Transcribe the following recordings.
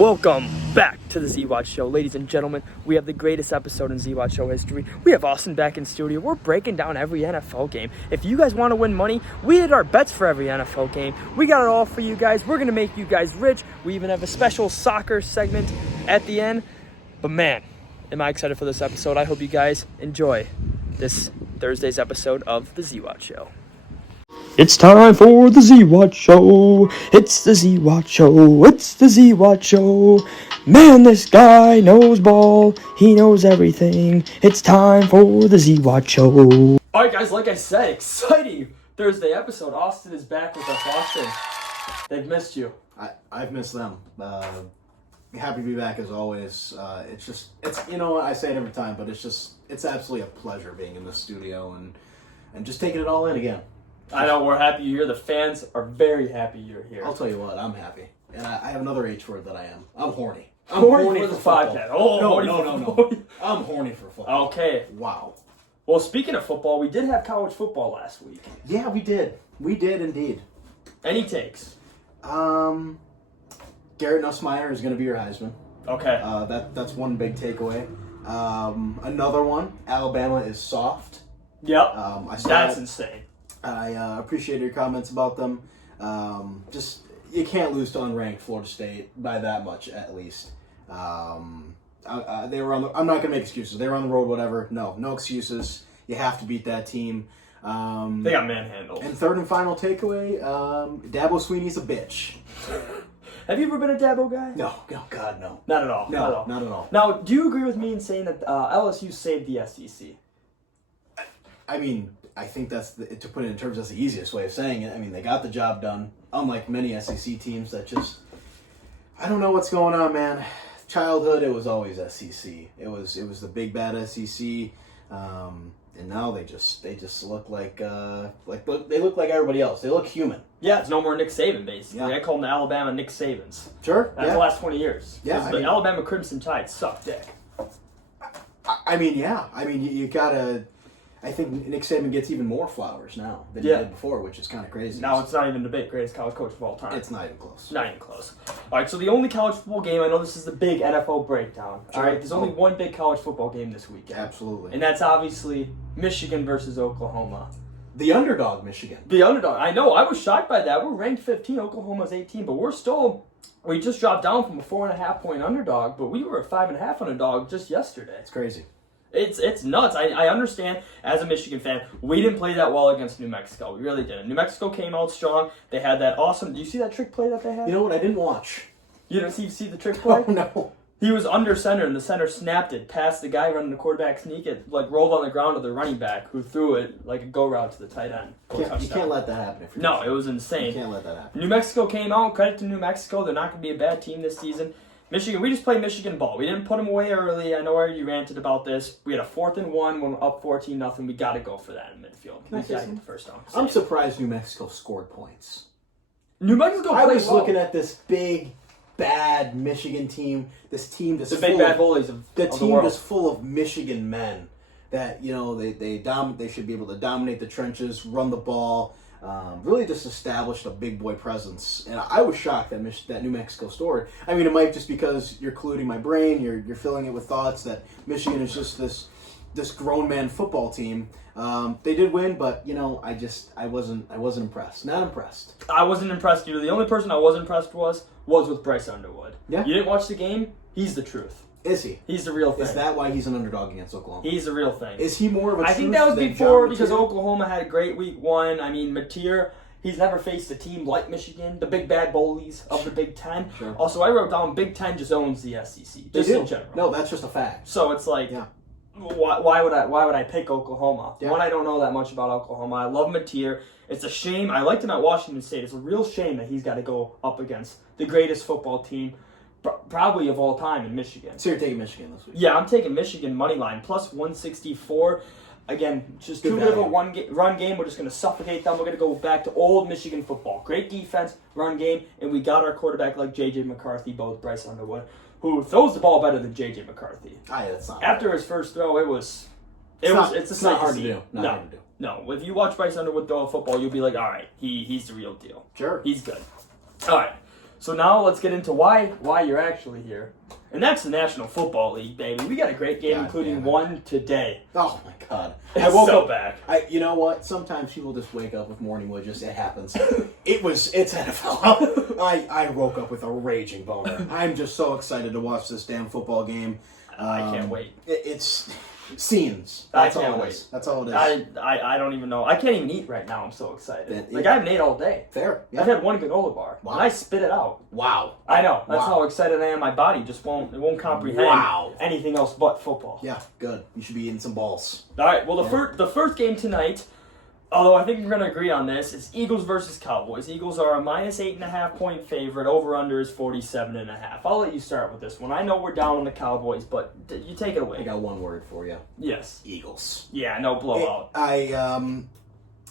Welcome back to the Z-Watch Show. Ladies and gentlemen, we have the greatest episode in Z-Watch Show history. We have Austin back in studio. We're breaking down every NFL game. If you guys want to win money, we hit our bets for every NFL game. We got it all for you guys. We're going to make you guys rich. We even have a special soccer segment at the end. But man, am I excited for this episode. I hope you guys enjoy this Thursday's episode of the Z-Watch Show. It's time for the Z-Watch Show. It's the Z-Watch Show. It's the Z-Watch Show. Man, this guy knows ball. He knows everything. It's time for the Z-Watch Show. All right, guys, like I said, exciting Thursday episode. Austin is back with us. Austin, they've missed you. I've missed them. Happy to be back as always. It's you know what, I say it every time, but it's absolutely a pleasure being in the studio and just taking it all in again. I know, we're happy you're here. The fans are very happy you're here. I'll tell you what, I'm happy. And I have another H word that I am. I'm horny. I'm horny for the podcast. Oh, no. I'm horny for football. Okay. Wow. Well, speaking of football, we did have college football last week. Yeah, we did. We did indeed. Any takes? Garrett Nussmeier is going to be your Heisman. Okay. That's one big takeaway. Another one, Alabama is soft. Yep. That's insane. I appreciate your comments about them. You can't lose to unranked Florida State by that much, at least. They were on. I'm not gonna make excuses. They were on the road, whatever. No excuses. You have to beat that team. They got manhandled. And third and final takeaway: Dabo Swinney's a bitch. Have you ever been a Dabo guy? No, God, no. Not at all. No, not at all. Now, do you agree with me in saying that LSU saved the SEC? I mean, I think to put it in terms, that's the easiest way of saying it. I mean, they got the job done, unlike many SEC teams that I don't know what's going on, man. Childhood, it was always SEC. It was the big bad SEC, and now they just look like they look like everybody else. They look human. Yeah, it's no more Nick Saban, basically. Yeah. I call them the Alabama Nick Sabans. Sure. That's the last 20 years. Yeah. The Alabama Crimson Tide suck dick. I mean, you gotta. I think Nick Saban gets even more flowers now than he did before, which is kind of crazy. Now it's not even debate greatest college coach of all time. It's not even close. Not even close. All right, so the only college football game, I know this is the big NFL breakdown. Sure. All right, there's only one big college football game this weekend. Absolutely. And that's obviously Michigan versus Oklahoma. The underdog, Michigan. The underdog. I know. I was shocked by that. We're ranked 15. Oklahoma's 18, but we just dropped down from a 4.5-point underdog, but we were a 5.5 underdog just yesterday. It's crazy. It's nuts. I understand, as a Michigan fan, we didn't play that well against New Mexico. We really didn't. New Mexico came out strong. They had that awesome... Do you see that trick play that they had? You know what? I didn't watch. You didn't see the trick play? Oh, no. He was under center, and the center snapped it past the guy running the quarterback sneak. It rolled on the ground to the running back, who threw it like a go route to the tight end. You can't let that happen. No, it was insane. You can't let that happen. New Mexico came out. Credit to New Mexico. They're not going to be a bad team this season. Michigan, we just played Michigan ball. We didn't put them away early. I know I already ranted about this. We had a 4th and 1 when we're up 14-0. We got to go for that in midfield. We got to get the first down. I'm surprised New Mexico scored points. New Mexico played I was looking at this big, bad Michigan team. This team that's big bad bullies of the world. That's full of Michigan men that they should be able to dominate the trenches, run the ball. Really just established a big boy presence, and I was shocked that New Mexico scored. I mean, it might just because you're colluding my brain, you're filling it with thoughts that Michigan is just this grown man football team. They did win, but I wasn't impressed. Not impressed. I wasn't impressed either. The only person I was impressed was with Bryce Underwood. Yeah. You didn't watch the game? He's the truth. Is he? He's the real thing. Is that why he's an underdog against Oklahoma? He's the real thing. Is he more of a truth? I think that was before because Oklahoma had a great week 1. I mean, Mateer, he's never faced a team like Michigan, the big bad bullies of the Big Ten. Sure. Also, I wrote down Big Ten just owns the SEC, just in general. No, that's just a fact. So it's like, why would I pick Oklahoma? Yeah. One, I don't know that much about Oklahoma. I love Mateer. It's a shame. I liked him at Washington State. It's a real shame that he's got to go up against the greatest football team probably of all time in Michigan. So you're taking Michigan this week? Yeah, I'm taking Michigan money line plus 164. Again, just too good of a run game. We're just going to suffocate them. We're going to go back to old Michigan football. Great defense, run game, and we got our quarterback like J.J. McCarthy, both Bryce Underwood, who throws the ball better than J.J. McCarthy. That's not After his first throw, it's not hard to do. Not hard to do. No, if you watch Bryce Underwood throw a football, you'll be like, all right, he's the real deal. Sure. He's good. All right. So now let's get into why you're actually here. And that's the National Football League, baby. We got a great game, including one today. Oh, my God. I woke up back. You know what? Sometimes people just wake up with morning wood. It happens. It's NFL. I woke up with a raging boner. I'm just so excited to watch this damn football game. I can't wait. It's scenes. That's I can't wait. That's all it is. I don't even know. I can't even eat right now. I'm so excited. I haven't ate all day. Fair. Yeah. I've had one granola bar. Wow. And I spit it out. Wow. I know. That's how excited I am. My body just won't comprehend anything else but football. Yeah, good. You should be eating some balls. All right. Well, the first game tonight, although I think we're going to agree on this, is Eagles versus Cowboys. Eagles are a -8.5 point favorite. Over/under is 47.5. I'll let you start with this one. I know we're down on the Cowboys, but you take it away. I got one word for you. Yes. Eagles. Yeah, no blowout. I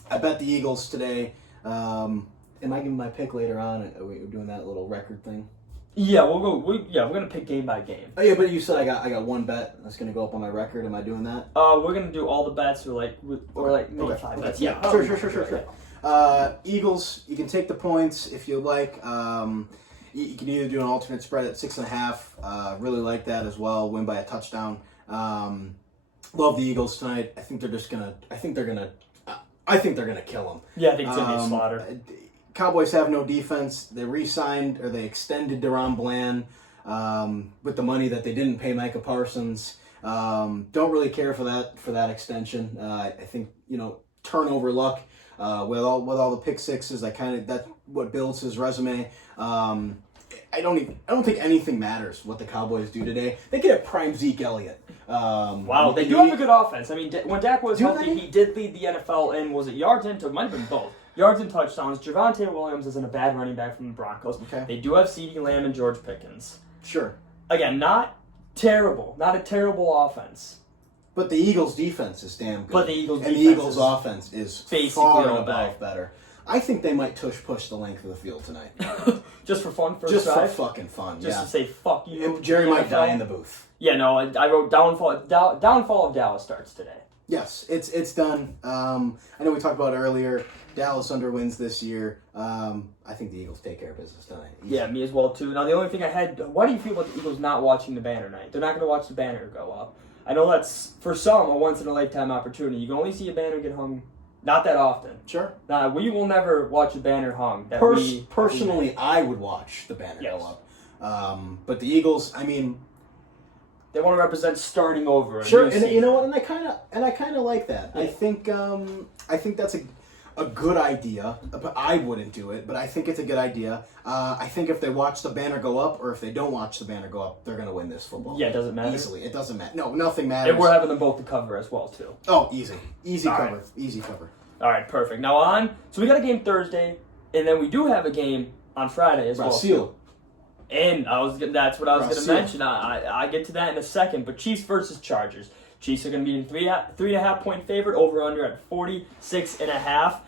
bet the Eagles today. Am I giving my pick later on? Are we doing that little record thing? Yeah, we'll go. We're gonna pick game by game. Oh yeah, but you said I got one bet that's gonna go up on my record. Am I doing that? We're gonna do all the bets, or maybe 5 bets. Yeah, sure. Eagles. You can take the points if you like. You can either do an alternate spread at 6.5. Really like that as well. Win by a touchdown. Love the Eagles tonight. I think they're gonna kill them. Yeah, I think it's gonna be a slaughter. Cowboys have no defense. They re-signed or they extended Deron Bland with the money that they didn't pay Micah Parsons. Don't really care for that extension. I think turnover luck with all the pick sixes. That's what builds his resume. I don't think anything matters what the Cowboys do today. They could have prime Zeke Elliott. Wow, they do have a good offense. I mean, when Dak was healthy, he did lead the NFL in, was it yards and might have been both. Yards and touchdowns. Javonte Williams isn't a bad running back from the Broncos. Okay. They do have CeeDee Lamb and George Pickens. Sure. Again, not terrible. Not a terrible offense. But the Eagles' defense is damn good. But the Eagles' defense the Eagles' offense is basically far and above better. I think they might push the length of the field tonight. Just for fun? Just for fucking fun, Just to say fuck you. Jerry might die in the booth. Yeah, no, I wrote downfall of Dallas starts today. Yes, it's done. I know we talked about it earlier. Dallas underwins this year. I think the Eagles take care of business tonight. Easy. Yeah, me as well, too. Now, the only thing I had, why do you feel about the Eagles not watching the banner night? They're not going to watch the banner go up. I know that's, for some, a once-in-a-lifetime opportunity. You can only see a banner get hung not that often. Sure. We will never watch a banner hung. Personally, I would watch the banner go up. But the Eagles, I mean... They want to represent starting over. Sure, and you know what? And I kind of like that. Yeah. I think that's a good idea. But I wouldn't do it. But I think it's a good idea. I think if they watch the banner go up, or if they don't watch the banner go up, they're going to win this football. Yeah, it doesn't matter. Easily, it doesn't matter. No, nothing matters. And we're having them both to cover as well too. Oh, easy cover, right. Easy cover. All right, perfect. Now so we got a game Thursday, and then we do have a game on Friday as well. Brazil. And that's what I was going to mention. I get to that in a second. But Chiefs versus Chargers. Chiefs are going to be in 3.5 point favorite. Over under at 46.5.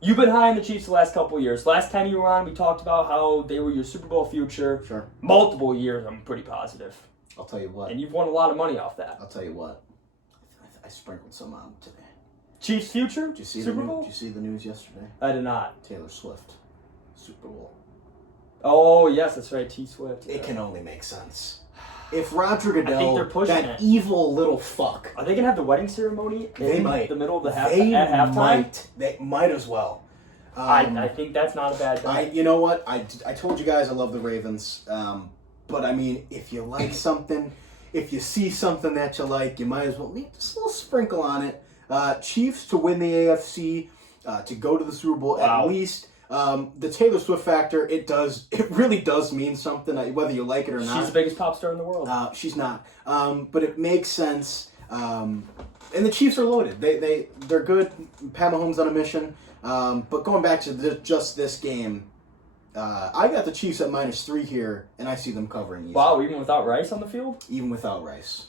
You've been high on the Chiefs the last couple of years. Last time you were on, we talked about how they were your Super Bowl future. Sure. Multiple years. I'm pretty positive. I'll tell you what. And you've won a lot of money off that. I'll tell you what. I sprinkled some on today. Chiefs future? Did you see Super Bowl? Did you see the news yesterday? I did not. Taylor Swift, Super Bowl. Oh, yes, that's right, T Swift. It can only make sense. If Roger Goodell, I think they're pushing that evil little fuck... Are they going to have the wedding ceremony in the middle of the at halftime? They might as well. I think that's not a bad thing. You know what? I told you guys I love the Ravens. But, I mean, if you like something, if you see something that you like, you might as well leave just a little sprinkle on it. Chiefs to win the AFC, to go to the Super Bowl at least. The Taylor Swift factor, it really does mean something, whether you like it or not. She's the biggest pop star in the world. She's not. But it makes sense. And the Chiefs are loaded. They're good. Pat Mahomes on a mission. But going back to just this game, I got the Chiefs at -3 here, and I see them covering easy. Wow, even without Rice on the field? Even without Rice.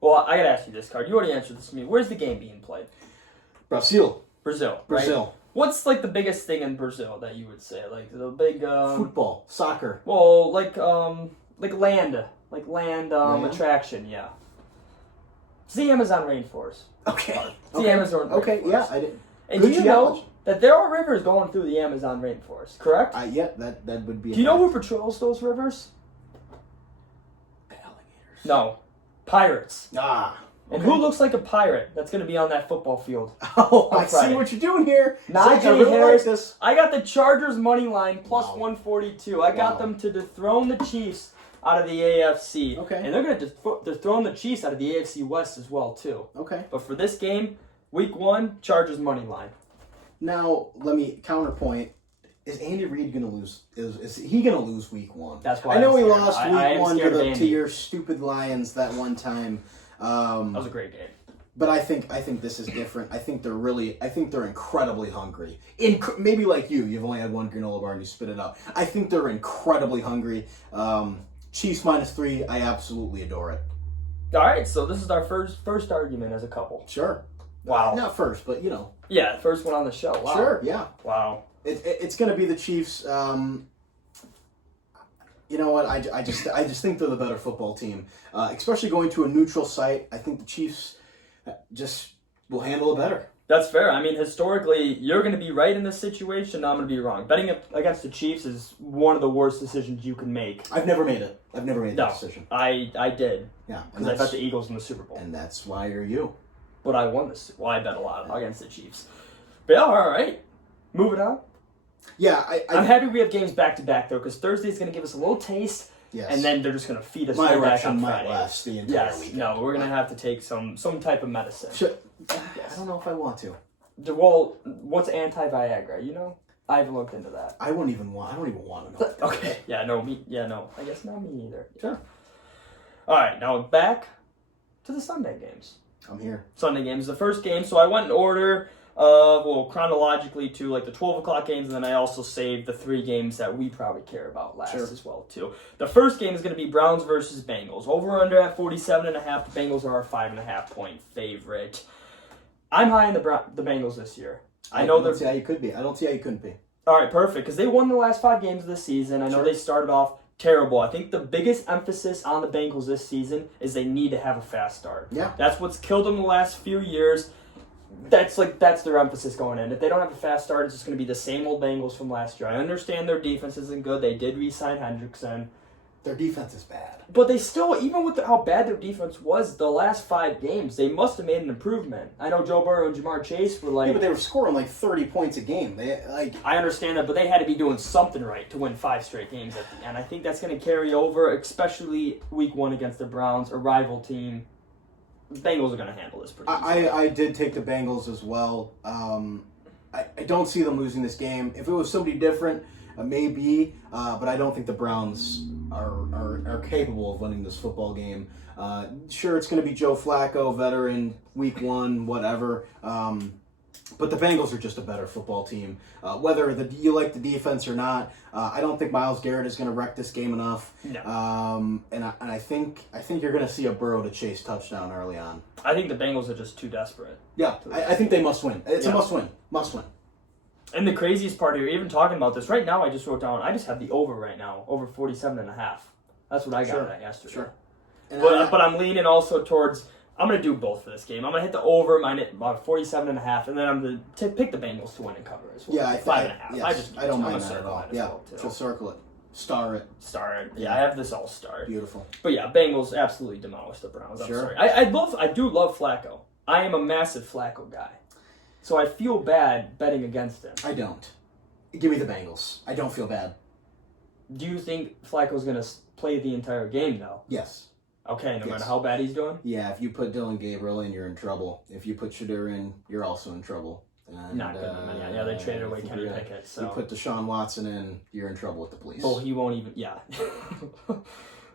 Well, I got to ask you this, Card. You already answered this to me. Where's the game being played? Brazil. Right? Brazil. What's the biggest thing in Brazil that you would say? The big football, soccer. Well, land attraction, yeah. It's the Amazon rainforest. Okay. It's the Amazon rainforest. Okay, yeah, I did. And do you know that there are rivers going through the Amazon rainforest, correct? Yeah, that would be. Do you know who patrols those rivers? Alligators. No, pirates. Ah. And who looks like a pirate that's going to be on that football field? Oh, I Friday? see what you're doing here. Najee I really Harris. like this. I got the Chargers money line plus Wow. 142. I got Wow. them to dethrone the Chiefs out of the AFC. Okay. And they're going to dethrone the Chiefs out of the AFC West as well, too. Okay. But for this game, week 1, Chargers money line. Now, let me counterpoint. Is Andy Reid going to lose? Is he going to lose week 1? That's why I know I'm he scared. lost I week am 1 scared of to Andy. your stupid Lions that one time. That was a great game. But I think this is different. I think they're incredibly hungry. Maybe like you've only had one granola bar and you spit it out. I think they're incredibly hungry. Chiefs -3, I absolutely adore it. All right, so this is our first argument as a couple. Sure. Wow. Not first, but Yeah, first one on the show. Wow. Sure, yeah. Wow. It's going to be the Chiefs. You know what? I just think they're the better football team. Especially going to a neutral site. I think the Chiefs just will handle it better. That's fair. I mean, historically, you're going to be right in this situation. I'm going to be wrong. Betting against the Chiefs is one of the worst decisions you can make. I've never made it. I've never made that decision. I did. Yeah. Because I bet the Eagles in the Super Bowl. And that's why you're you. But I won this. Well, I bet a lot against the Chiefs. But yeah, all right. Moving on. Yeah, I'm happy we have games back to back though, because Thursday's going to give us a little taste, yes. and then they're just going to feed us My right back erection on might Friday. last the entire weekend. No, we're going to have to take some type of medicine. I don't know if I want to. Well, what's anti-Viagra? You know, I haven't looked into that. I don't even want to know. Okay. Yeah. No. I guess not me either. Sure. All right. Now back to the Sunday games. I'm here. Sunday games, the first game. So I went in order of, chronologically to like the 12 o'clock games, and then I also saved the 3 games that we probably care about last as well, too. The first game is going to be Browns versus Bengals. Over under at 47.5. The Bengals are a 5.5 point favorite. I'm high on the Bengals this year. I don't see how you could be. I don't see how you couldn't be. All right, perfect, because they won the last 5 games of the season. I know they started off terrible. I think the biggest emphasis on the Bengals this season is they need to have a fast start. Yeah. That's what's killed them the last few years. That's their emphasis going in. If they don't have a fast start, it's just going to be the same old Bengals from last year. I understand their defense isn't good. They did re-sign Hendrickson. Their defense is bad. But they still, even with how bad their defense was the last 5 games, they must have made an improvement. I know Joe Burrow and Jamar Chase were like... Yeah, but they were scoring like 30 points a game. I understand that, but they had to be doing something right to win 5 straight games at the end. I think that's going to carry over, especially week 1 against the Browns, a rival team. The Bengals are going to handle this pretty easily. I did take the Bengals as well. I don't see them losing this game. If it was somebody different, maybe, but I don't think the Browns are capable of winning this football game. Sure, it's going to be Joe Flacco, veteran, week 1, whatever. But the Bengals are just a better football team. Whether you like the defense or not, I don't think Myles Garrett is going to wreck this game enough. No. And I think you're going to see a Burrow to Chase touchdown early on. I think the Bengals are just too desperate. Yeah, I think they must win. It's a must win. Must win. And the craziest part here, even talking about this, right now I just wrote down, I just have the over right now, over 47.5. That's what I got at yesterday. Sure. But I'm leaning also towards, I'm going to do both for this game. I'm going to hit the over, about 47.5, and then I'm going to pick the Bengals to win and cover as well. Yeah, 5.5. Yes, I don't mind that at circle all. that as Yeah, well, too. just circle it. Star it. Star it. Yeah, I have this all starred. Beautiful. But yeah, Bengals absolutely demolished the Browns. I'm Sure. sorry. I do love Flacco. I am a massive Flacco guy. So I feel bad betting against him. I don't. Give me the Bengals. I don't feel bad. Do you think Flacco's going to play the entire game, though? Yes. Okay, no matter how bad he's doing? Yeah, if you put Dylan Gabriel in, you're in trouble. If you put Shadur in, you're also in trouble. And, Not good. Yeah, they traded away Kenny Pickett. So you put Deshaun Watson in, you're in trouble with the police. Oh, he won't even... Yeah.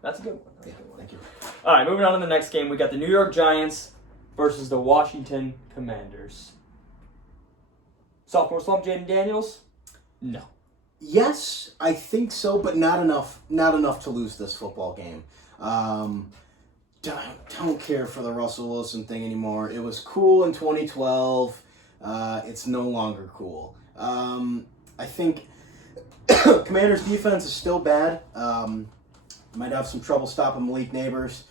That's a good one. Thank you. All right, moving on to the next game. We got the New York Giants versus the Washington Commanders. Sophomore slump, Jaden Daniels? No. Yes, I think so, but not enough. Not enough to lose this football game. Don't care for the Russell Wilson thing anymore. It was cool in 2012. It's no longer cool. I think Commanders' defense is still bad. Might have some trouble stopping Malik Neighbors.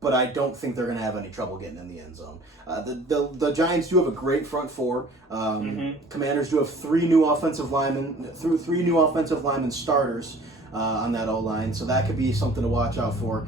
but I don't think they're going to have any trouble getting in the end zone. The Giants do have a great front four. Commanders do have three new offensive linemen starters on that O-line, so that could be something to watch out for.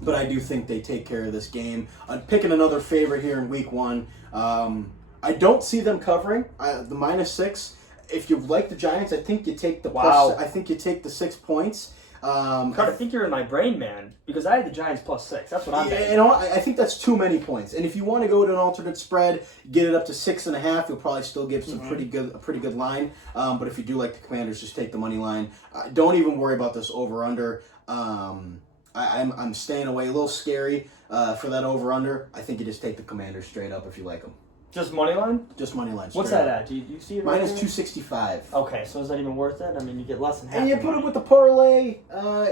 But I do think they take care of this game. I'm picking another favorite here in Week 1. I don't see them covering the -6. If you like the Giants, I think you take the I think you take the 6 points. Carter, I think you're in my brain, man, because I had the Giants +6. That's what I'm betting. You know, I think that's too many points. And if you want to go to an alternate spread, get it up to 6.5, you'll probably still give some a pretty good line. But if you do like the Commanders, just take the money line. Don't even worry about this over/under. I'm staying away. A little scary for that over/under. I think you just take the Commanders straight up if you like them. Just money line? Just money line. What's that at? Do you see it? Right -265. Okay, so is that even worth it? I mean, you get less than half. And you put it with the parlay,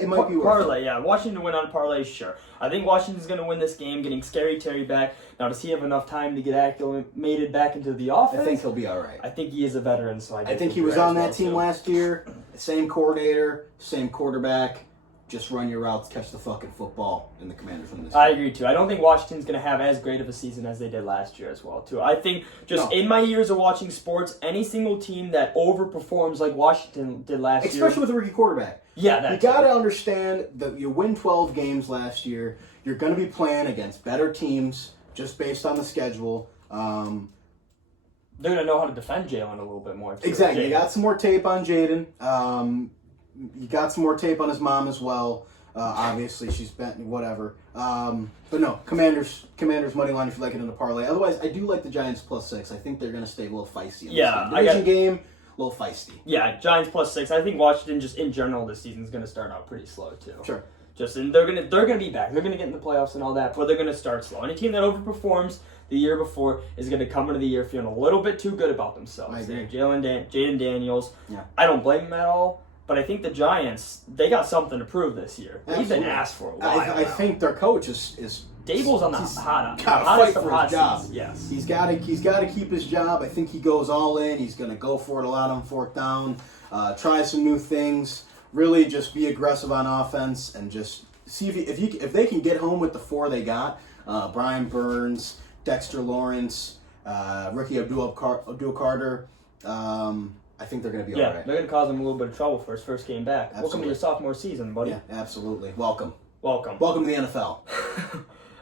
it might be worth parlay. Yeah, Washington to win on parlay, sure. I think Washington's going to win this game, getting Scary Terry back. Now, does he have enough time to get acclimated back into the offense? I think he'll be all right. I think he is a veteran, so I think he was on that team last year. Same coordinator, same quarterback. Just run your routes, catch the fucking football, and the Commanders win this game. I agree, too. I don't think Washington's going to have as great of a season as they did last year as well, too. I think in my years of watching sports, any single team that overperforms like Washington did last year. Especially with a rookie quarterback. Yeah, you got to understand that you win 12 games last year. You're going to be playing against better teams just based on the schedule. They're going to know how to defend Jalen a little bit more, too. Exactly. You got some more tape on Jaden. You got some more tape on his mom as well. Obviously, she's bent whatever. But no, Commanders money line if you like it in the parlay. Otherwise, I do like the Giants +6. I think they're going to stay a little feisty. Division game, a little feisty. Yeah, Giants +6. I think Washington just in general this season is going to start out pretty slow too. Sure. And they're gonna be back. They're gonna get in the playoffs and all that, but they're gonna start slow. Any team that overperforms the year before is gonna come into the year feeling a little bit too good about themselves. I agree. Jaden Daniels. Yeah. I don't blame him at all. But I think the Giants, they got something to prove this year. They've been asked for a while. I think their coach is Dable's on the hot fight for his job. Yes, he's got to keep his job. I think he goes all in. He's going to go for it a lot on fourth down. Try some new things. Really, just be aggressive on offense and just see if they can get home with the 4 they got. Brian Burns, Dexter Lawrence, Ricky Abdul Carter. I think they're going to be all right. They're going to cause him a little bit of trouble for his first game back. Absolutely. Welcome to your sophomore season, buddy. Yeah, absolutely. Welcome Welcome to the NFL.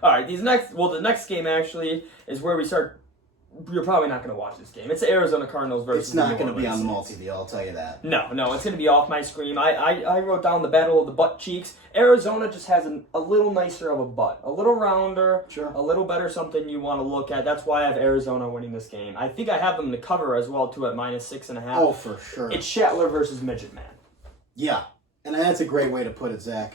All right, the next game actually is where we start. You're probably not going to watch this game. It's the Arizona Cardinals versus. It's not going to be on the multi-deal, I'll tell you that. No, it's going to be off my screen. I wrote down the battle of the butt cheeks. Arizona just has a little nicer of a butt, a little rounder, sure, a little better something you want to look at. That's why I have Arizona winning this game. I think I have them to cover as well too at -6.5. Oh, for sure. It's Shetler versus Midget Man. Yeah, and that's a great way to put it, Zach.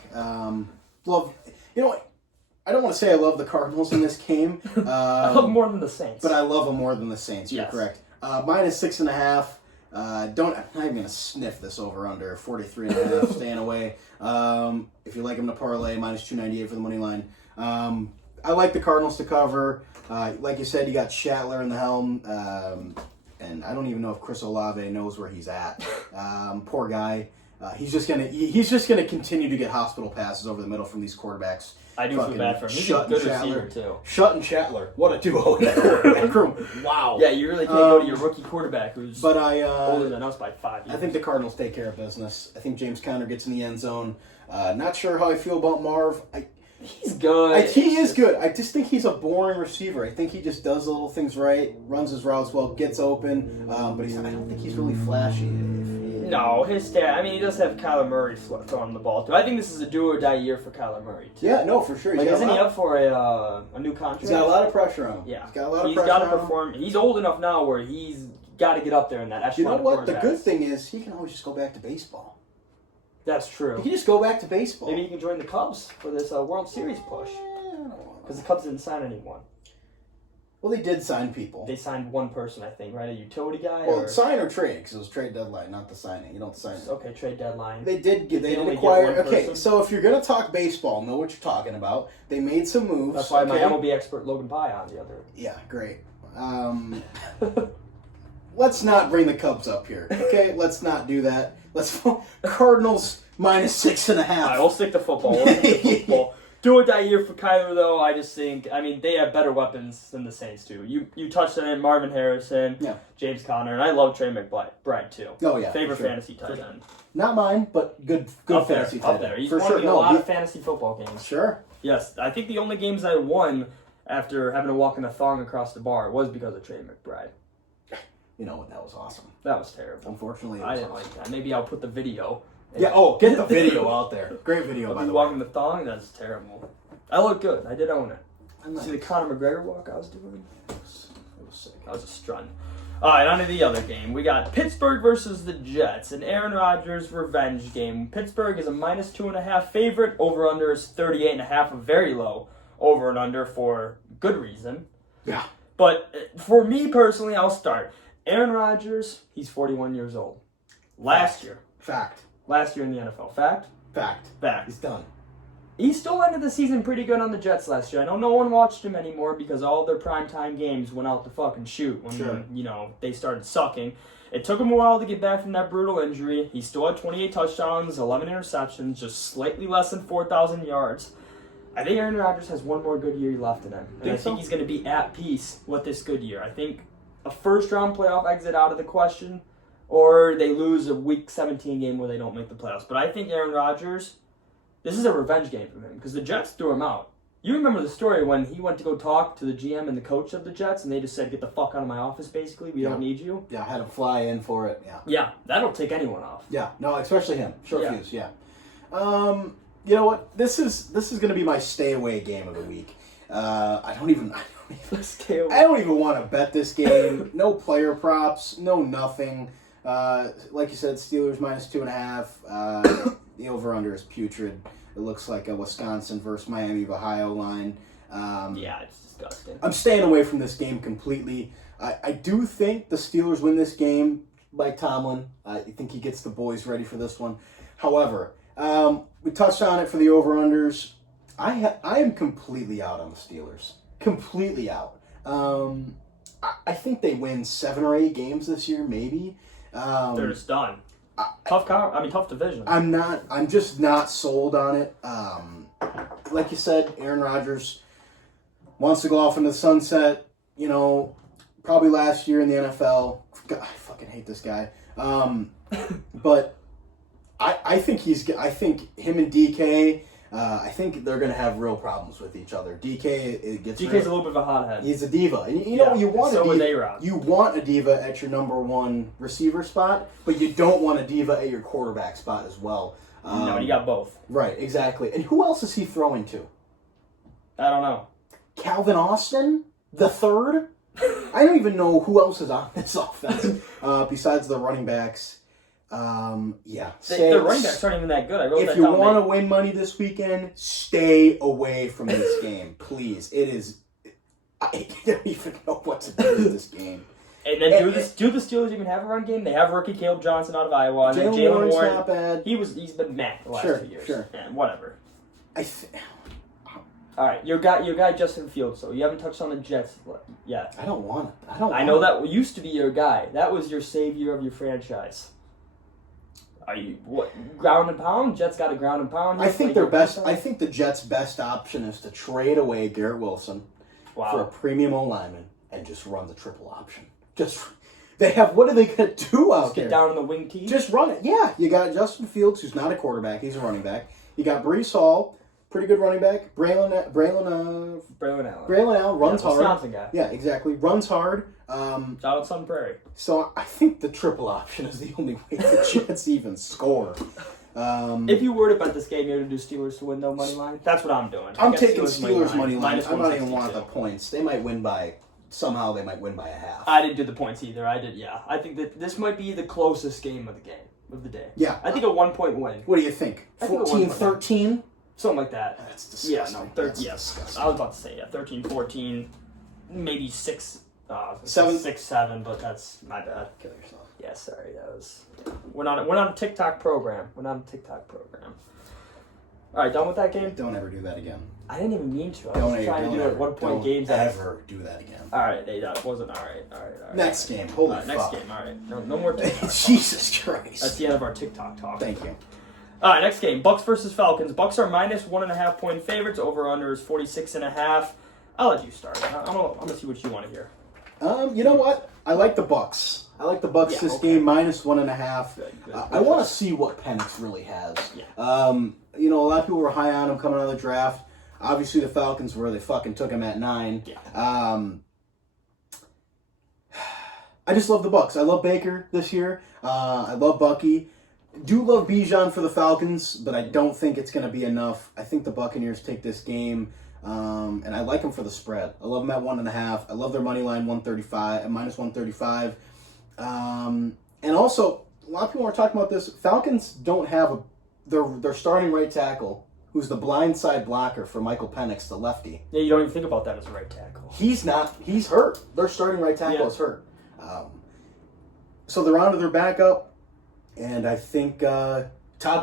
I don't want to say I love the Cardinals in this game. I love them more than the Saints. But I love them more than the Saints. You're yes. correct. -6.5. I'm not even going to sniff this over under 43.5. Staying away. If you like them to parlay, -298 for the money line. I like the Cardinals to cover. Like you said, you got Shatler in the helm. And I don't even know if Chris Olave knows where he's at. Poor guy. He's just gonna continue to get hospital passes over the middle from these quarterbacks. I do feel bad for him. He's a good receiver too. Shutt and Shatler, what a duo in that quarterback room! Wow. Yeah, you really can't go to your rookie quarterback who's older than us by 5 years. I think the Cardinals take care of business. I think James Conner gets in the end zone. Not sure how I feel about Marv. He's good. He is good. I just think he's a boring receiver. I think he just does the little things right, runs his routes well, gets open, but I don't think he's really flashy. No, his stat. I mean, he does have Kyler Murray throwing the ball too. I think this is a do or die year for Kyler Murray too. Yeah, no, for sure. Isn't he up for a new contract? He's got a lot of pressure on him. Yeah, he's got a lot of pressure on him. Perform. He's old enough now where he's got to get up there in that echelon. You know what? The good thing is he can always just go back to baseball. That's true. He can just go back to baseball. Maybe he can join the Cubs for this World Series push. Because the Cubs didn't sign anyone. Well, they did sign people. They signed one person, I think, right? A utility guy? Well, sign or trade, because it was trade deadline, not the signing. You don't sign. Okay, trade deadline. They did acquire. Okay, so if you're going to talk baseball, know what you're talking about. They made some moves. That's why my MLB expert Logan Pye on the other. Yeah, great. Let's not bring the Cubs up here, okay? Let's not do that. Cardinals -6.5. All right, we'll stick to football. Do or die year for Kyler, though. I just think, they have better weapons than the Saints do. You touched on it, Marvin Harrison, James Conner, and I love Trey McBride, too. Oh, yeah. Favorite fantasy tight end. Not mine, but good fantasy tight end. Up there. He's won a lot of fantasy football games. Sure. Yes, I think the only games I won after having to walk in a thong across the bar was because of Trey McBride. You know what? That was awesome. That was terrible. Unfortunately, I didn't like that. Maybe I'll put the video. Yeah, get the video out there. Great video, by the way. Walking the thong, that's terrible. I look good. I did own it. See the Conor McGregor walk I was doing? It was sick. I was a strut. All right, on to the other game. We got Pittsburgh versus the Jets, an Aaron Rodgers revenge game. Pittsburgh is a -2.5 favorite. Over-under is 38.5, a very low over and under for good reason. Yeah. But for me personally, I'll start. Aaron Rodgers, he's 41 years old. Last year in the NFL. Fact. He's done. He still ended the season pretty good on the Jets last year. I know no one watched him anymore because all their primetime games went out the fucking chute when they started sucking. It took him a while to get back from that brutal injury. He still had 28 touchdowns, 11 interceptions, just slightly less than 4,000 yards. I think Aaron Rodgers has one more good year left in him. And I think he's going to be at peace with this good year. I think a first-round playoff exit out of the question, or they lose a Week 17 game where they don't make the playoffs. But I think Aaron Rodgers, this is a revenge game for him because the Jets threw him out. You remember the story when he went to go talk to the GM and the coach of the Jets, and they just said, get the fuck out of my office, basically. We don't need you. Yeah, I had to fly in for it, Yeah, that'll take anyone off. Yeah, no, especially him. Short fuse, you know what? This is going to be my stay away game of the week. I don't even want to bet this game. No player props, no nothing. Like you said, Steelers -2.5. The over-under is putrid. It looks like a Wisconsin versus Miami of Ohio line. It's disgusting. I'm staying away from this game completely. I do think the Steelers win this game. Mike Tomlin, I think he gets the boys ready for this one. However, we touched on it for the over-unders. I am completely out on the Steelers. Completely out. I think they win 7 or 8 games this year, maybe. They're just done. Tough division. I'm just not sold on it. Like you said, Aaron Rodgers wants to go off into the sunset. Probably last year in the NFL. God, I fucking hate this guy. But I think him and DK. I think they're going to have real problems with each other. DK's a little bit of a hothead. He's a diva. And you know, you want a diva at your number one receiver spot, but you don't want a diva at your quarterback spot as well. No, you got both. Right, exactly. And who else is he throwing to? I don't know. Calvin Austin, the third? I don't even know who else is on this offense besides the running backs. The running backs aren't even that good. If you want to win money this weekend, stay away from this game, please. I don't even know what to do with this game. And then do the Steelers even have a run game? They have rookie Caleb Johnson out of Iowa. And Jalen Warren's not bad. He's been meh the last 2 years. Sure. Yeah, whatever. All right, your guy Justin Fields. So you haven't touched on the Jets yet. I don't want it. I know that used to be your guy. That was your savior of your franchise. Are you ground and pound? Jets got a ground and pound. I think their best. I think the Jets' best option is to trade away Garrett Wilson for a premium O lineman and just run the triple option. What are they gonna do out there? Get down on the wing tee. Just run it. Yeah, you got Justin Fields, who's not a quarterback; he's a running back. You got Breece Hall, pretty good running back. Braylon Allen runs hard. Wisconsin guy. Yeah, exactly. Runs hard. Shout out Sun Prairie. So I think the triple option is the only way the Jets even score. If you were to bet this game, you're going to do Steelers to win, though, money line? That's what I'm doing. I'm taking Steelers money line. I don't even want the points. They might win by a half. I didn't do the points either. I did, yeah. I think that this might be the closest game of the day. Yeah. I think a 1-point win. What do you think? 14-13? Something like that. That's disgusting. Yeah, no, disgusting. I was about to say, 13-14, maybe 6... 6-7, but that's my bad. Kill yourself. Yeah, sorry. That was. We're not a TikTok program. All right, done with that game. Don't ever do that again. I didn't even mean to. I was trying to do 1-point games. Don't ever do that again. All right, that wasn't all right. Next game. Holy fuck. Next game. All right. No more TikTok. Jesus Christ. That's the end of our TikTok talk. Thank you. All right, next game, Bucs versus Falcons. Bucs are minus 1.5 point favorites. Over/under is 46.5. I'll let you start. I'm gonna see what you want to hear. You know what? I like the Bucs. I like the Bucs game minus 1.5. Good. I want to see what Penix really has. Yeah. A lot of people were high on him coming out of the draft. Obviously, the Falcons were. They fucking took him at 9. Yeah. I just love the Bucs. I love Baker this year. I love Bucky. Do love Bijan for the Falcons, but I don't think it's going to be enough. I think the Buccaneers take this game, and I like them for the spread. I love them at 1.5. I love their money line 135 at minus 135. And also, a lot of people are talking about this. Falcons don't have their starting right tackle, who's the blind side blocker for Michael Penix, the lefty. Yeah, you don't even think about that as a right tackle. He's not. He's hurt. Their starting right tackle is hurt. So they're on to their backup, and I think Todd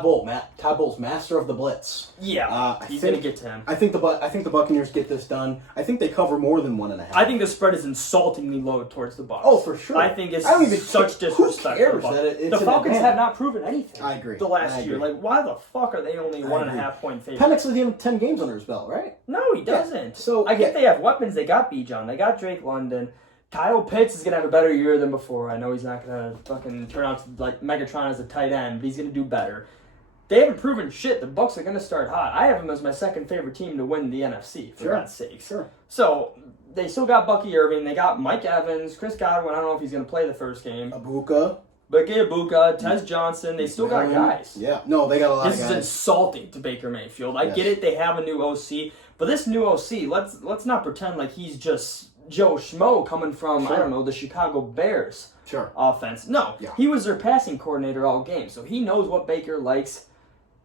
Bowles, master of the blitz. Yeah, he's gonna get to him. I think the Buccaneers get this done. I think they cover more than 1.5. I think the spread is insultingly low towards the Bucs. Oh, for sure. I think it's such disrespect. Who cares for the that Bucs. it's The Falcons have not proven anything. I agree. The last year, like, why the fuck are they only 1.5 point favorites? Penix doesn't even 10 games under his belt, right? No, he doesn't. Yeah. So I get they have weapons. They got Bijan. They got Drake London. Kyle Pitts is going to have a better year than before. I know he's not going to fucking turn out like Megatron as a tight end, but he's going to do better. They haven't proven shit. The Bucs are going to start hot. I have them as my second favorite team to win the NFC, for God's sake. Sure. So, they still got Bucky Irving. They got Mike Evans, Chris Godwin. I don't know if he's going to play the first game. Ibuka, Tez Johnson. They still got guys. Yeah. No, they got a lot of guys. This is insulting to Baker Mayfield. I get it. They have a new OC. But this new OC, let's not pretend like he's just Joe Schmo coming from, I don't know, the Chicago Bears offense. No, he was their passing coordinator all game, so he knows what Baker likes.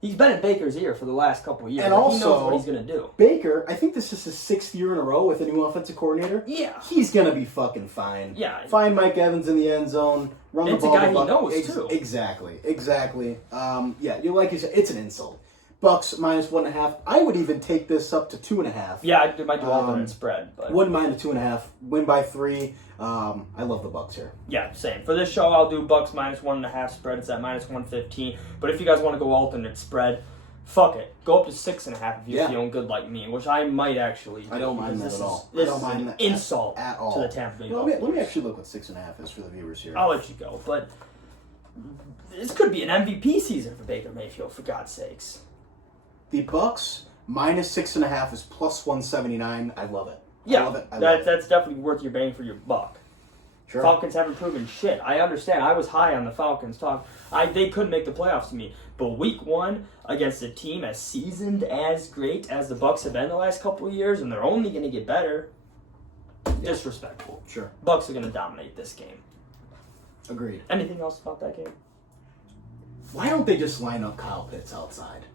He's been in Baker's ear for the last couple of years. And also, he knows what he's going to do. Baker, I think this is his 6th year in a row with a new offensive coordinator. Yeah. He's going to be fucking fine. Yeah. Find Mike Evans in the end zone. Run the ball. It's a guy he knows, too. Exactly. You like you said, it's an insult. Bucs minus 1.5. I would even take this up to 2.5. Yeah, I might do alternate spread. But wouldn't mind a 2.5. Win by 3. I love the Bucs here. Yeah, same. For this show, I'll do Bucs minus 1.5 spread. It's at minus 115. But if you guys want to go alternate spread, fuck it. Go up to 6.5 if you're feeling good like me, which I might actually do. I don't mind that at all. This I don't mind is that an insult at all. to the Tampa Bay Well, Buccaneers. let me actually look what 6.5 is for the viewers here. I'll let you go, but this could be an MVP season for Baker Mayfield, for God's sakes. The Bucs minus 6.5 is plus 179. I love it. Yeah, I love it. That's definitely worth your bang for your buck. Sure. Falcons haven't proven shit. I understand. I was high on the Falcons. They couldn't make the playoffs to me. But week 1 against a team as seasoned, as great as the Bucs have been the last couple of years, and they're only going to get better. Disrespectful. Sure. Bucs are going to dominate this game. Agreed. Anything else about that game? Why don't they just line up Kyle Pitts outside?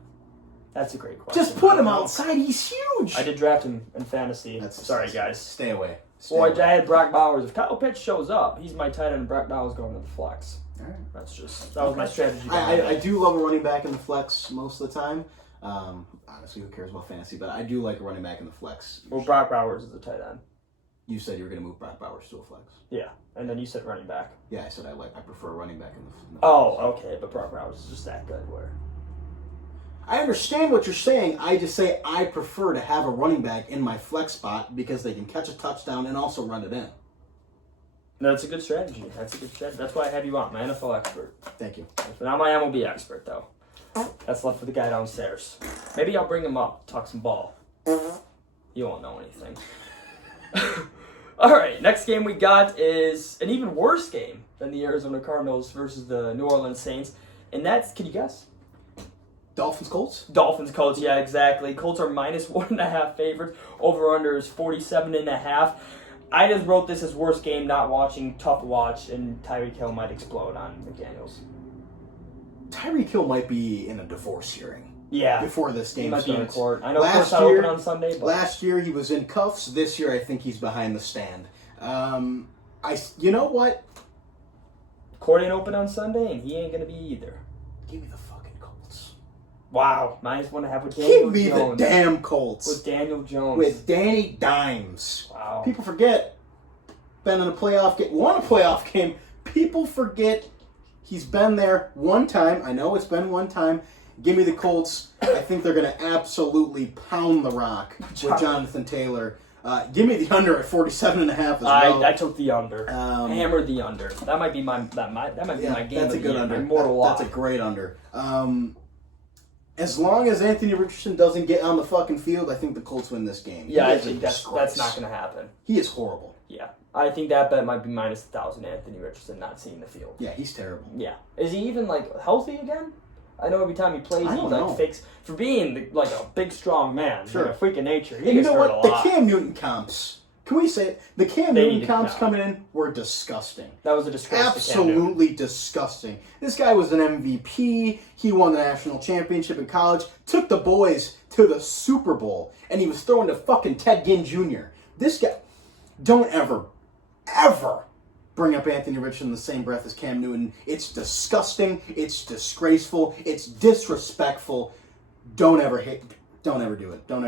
That's a great question. Just put him outside. He's huge. I did draft him in fantasy. Sorry, guys. Stay away. I had Brock Bowers. If Kyle Pitts shows up, he's my tight end, and Brock Bowers going to the flex. All right. That was my strategy. I do love a running back in the flex most of the time. Honestly, who cares about fantasy? But I do like a running back in the flex. Well, Brock Bowers is a tight end. You said you were going to move Brock Bowers to a flex. Yeah, and then you said running back. Yeah, I said I prefer a running back in the flex. Oh, okay, but Brock Bowers is just that good. Where I understand what you're saying. I just say I prefer to have a running back in my flex spot because they can catch a touchdown and also run it in. No, that's a good strategy. That's why I have you on, my NFL expert. Thank you. Not my MLB expert, though. That's left for the guy downstairs. Maybe I'll bring him up, talk some ball. You won't know anything. All right, next game we got is an even worse game than the Arizona Cardinals versus the New Orleans Saints. And that's, can you guess? Dolphins, Colts? Dolphins, Colts, yeah, exactly. Colts are minus 1.5 favorites. Over-under is 47.5. I just wrote this as worst game, not watching, tough watch, and Tyreek Hill might explode on McDaniels. Tyreek Hill might be in a divorce hearing. Yeah. Before this game starts. He might be in court. I know last court's not open on Sunday, but last year he was in cuffs. This year I think he's behind the stand. You know what? Court ain't open on Sunday, and he ain't going to be either. Give me the fucking Colts. Wow. Minus 1.5 with Daniel Jones. Give me the damn Colts. With Daniel Jones. With Danny Dimes. Wow. People forget. Been in a playoff game. Won a playoff game. People forget he's been there one time. I know it's been one time. Give me the Colts. I think they're going to absolutely pound the rock with Jonathan Taylor. Give me the under at 47.5 as well. I took the under. Hammered the under. That might be my game that's of a the good year. under. My mortal That's a great under. As long as Anthony Richardson doesn't get on the fucking field, I think the Colts win this game. Yeah, I think that's not going to happen. He is horrible. Yeah. I think that bet might be minus 1,000, Anthony Richardson not seeing the field. Yeah, he's terrible. Yeah. Is he even, healthy again? I know every time he plays, he fakes. For being, a big, strong man, a freak of nature, he gets hurt a lot. The Cam Newton comps, can we say it? The Cam Newton comps coming in were disgusting. That was a disgrace. Absolutely disgusting. This guy was an MVP. He won the national championship in college, took the boys to the Super Bowl, and he was throwing to fucking Ted Ginn Jr. This guy, don't ever bring up Anthony Richardson in the same breath as Cam Newton. It's disgusting. It's disgraceful. It's disrespectful. Don't ever do it. Don't ever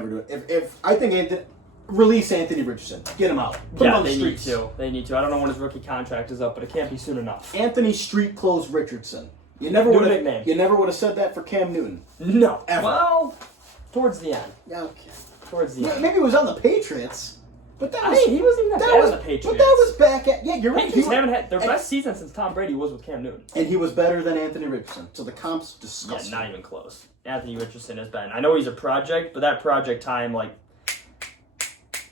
do it. If I think release Anthony Richardson. Get him out. Put him on the streets. They need to. I don't know when his rookie contract is up, but it can't be soon enough. Anthony Street Clothes Richardson. You never would have said that for Cam Newton. No. Ever. Well, towards the end. Okay. Towards the end. Maybe it was on the Patriots. But that was, he wasn't even that bad on the Patriots. But that was back at... Yeah, you're right. Patriots haven't had... Their best season since Tom Brady was with Cam Newton. And he was better than Anthony Richardson. So the comp's disgusting. Yeah, not even close. Anthony Richardson has been... I know he's a project, but that project time,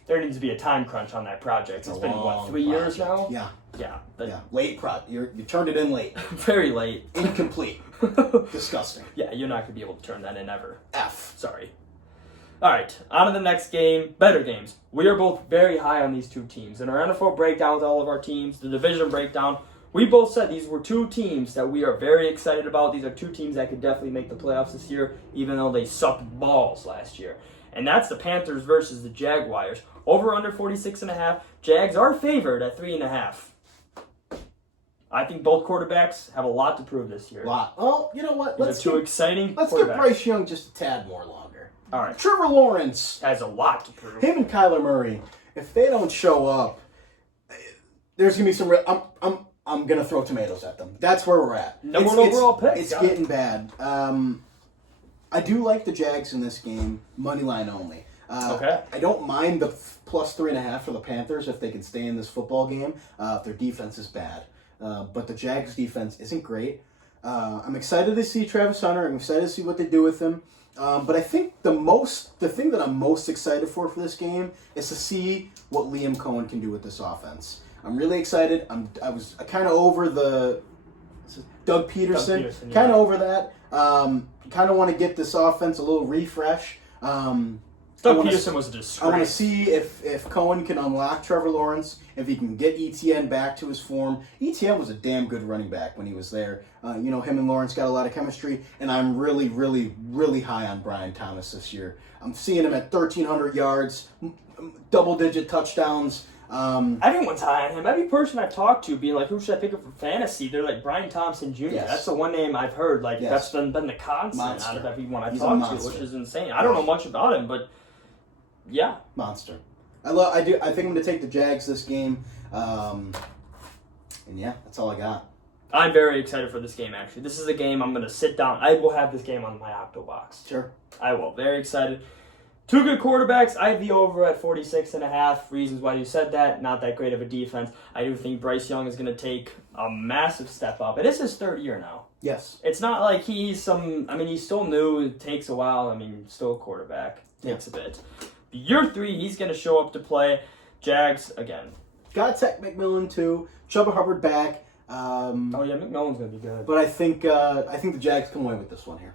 there needs to be a time crunch on that project. It's been, 3 years now? Yeah. Yeah. Late You turned it in late. Very late. Incomplete. Disgusting. Yeah, you're not going to be able to turn that in ever. F. Sorry. All right, on to the next game. Better games. We are both very high on these two teams. In our NFL breakdown with all of our teams, the division breakdown, we both said these were two teams that we are very excited about. These are two teams that could definitely make the playoffs this year, even though they sucked balls last year. And that's the Panthers versus the Jaguars. Over under 46.5. Jags are favored at 3.5. I think both quarterbacks have a lot to prove this year. Oh, you know what? Let's exciting. Let's give Bryce Young just a tad more longer. All right. Trevor Lawrence has a lot to prove. Him and Kyler Murray, if they don't show up, there's gonna be some real. I'm gonna throw tomatoes at them. That's where we're at. Number one overall pick. It's getting bad. I do like the Jags in this game, money line only. Okay. I don't mind the plus 3.5 for the Panthers if they can stay in this football game. If their defense is bad, but the Jags defense isn't great. I'm excited to see Travis Hunter. I'm excited to see what they do with him. But I think the thing that I'm most excited for this game is to see what Liam Cohen can do with this offense. I'm really excited. I was kind of over the Doug Peterson. Kind of over that. Kind of want to get this offense a little refresh. Doug Peterson was a disgrace. I want to see if Cohen can unlock Trevor Lawrence, if he can get ETN back to his form. ETN was a damn good running back when he was there. Him and Lawrence got a lot of chemistry, and I'm really, really, really high on Brian Thomas this year. I'm seeing him at 1,300 yards, double-digit touchdowns. Everyone's high on him. Every person I've talked to being like, who should I pick up for fantasy? They're like, Brian Thompson Jr. Yes. That's the one name I've heard. That's been the constant out of everyone I've talked to, which is insane. I don't know much about him, but yeah. Monster. I think I'm going to take the Jags this game. And yeah, that's all I got. I'm very excited for this game, actually. This is a game I'm going to sit down. I will have this game on my Octobox. Sure. I will. Very excited. Two good quarterbacks. I have the over at 46.5. Reasons why you said that. Not that great of a defense. I do think Bryce Young is going to take a massive step up. It is his third year now. Yes. It's not like he's he's still new. It takes a while. Still a quarterback. Takes a bit. Year 3, he's going to show up to play. Jags, again. Got Tech McMillan, too. Chuba Hubbard back. McMillan's going to be good. But I think the Jags come away with this one here.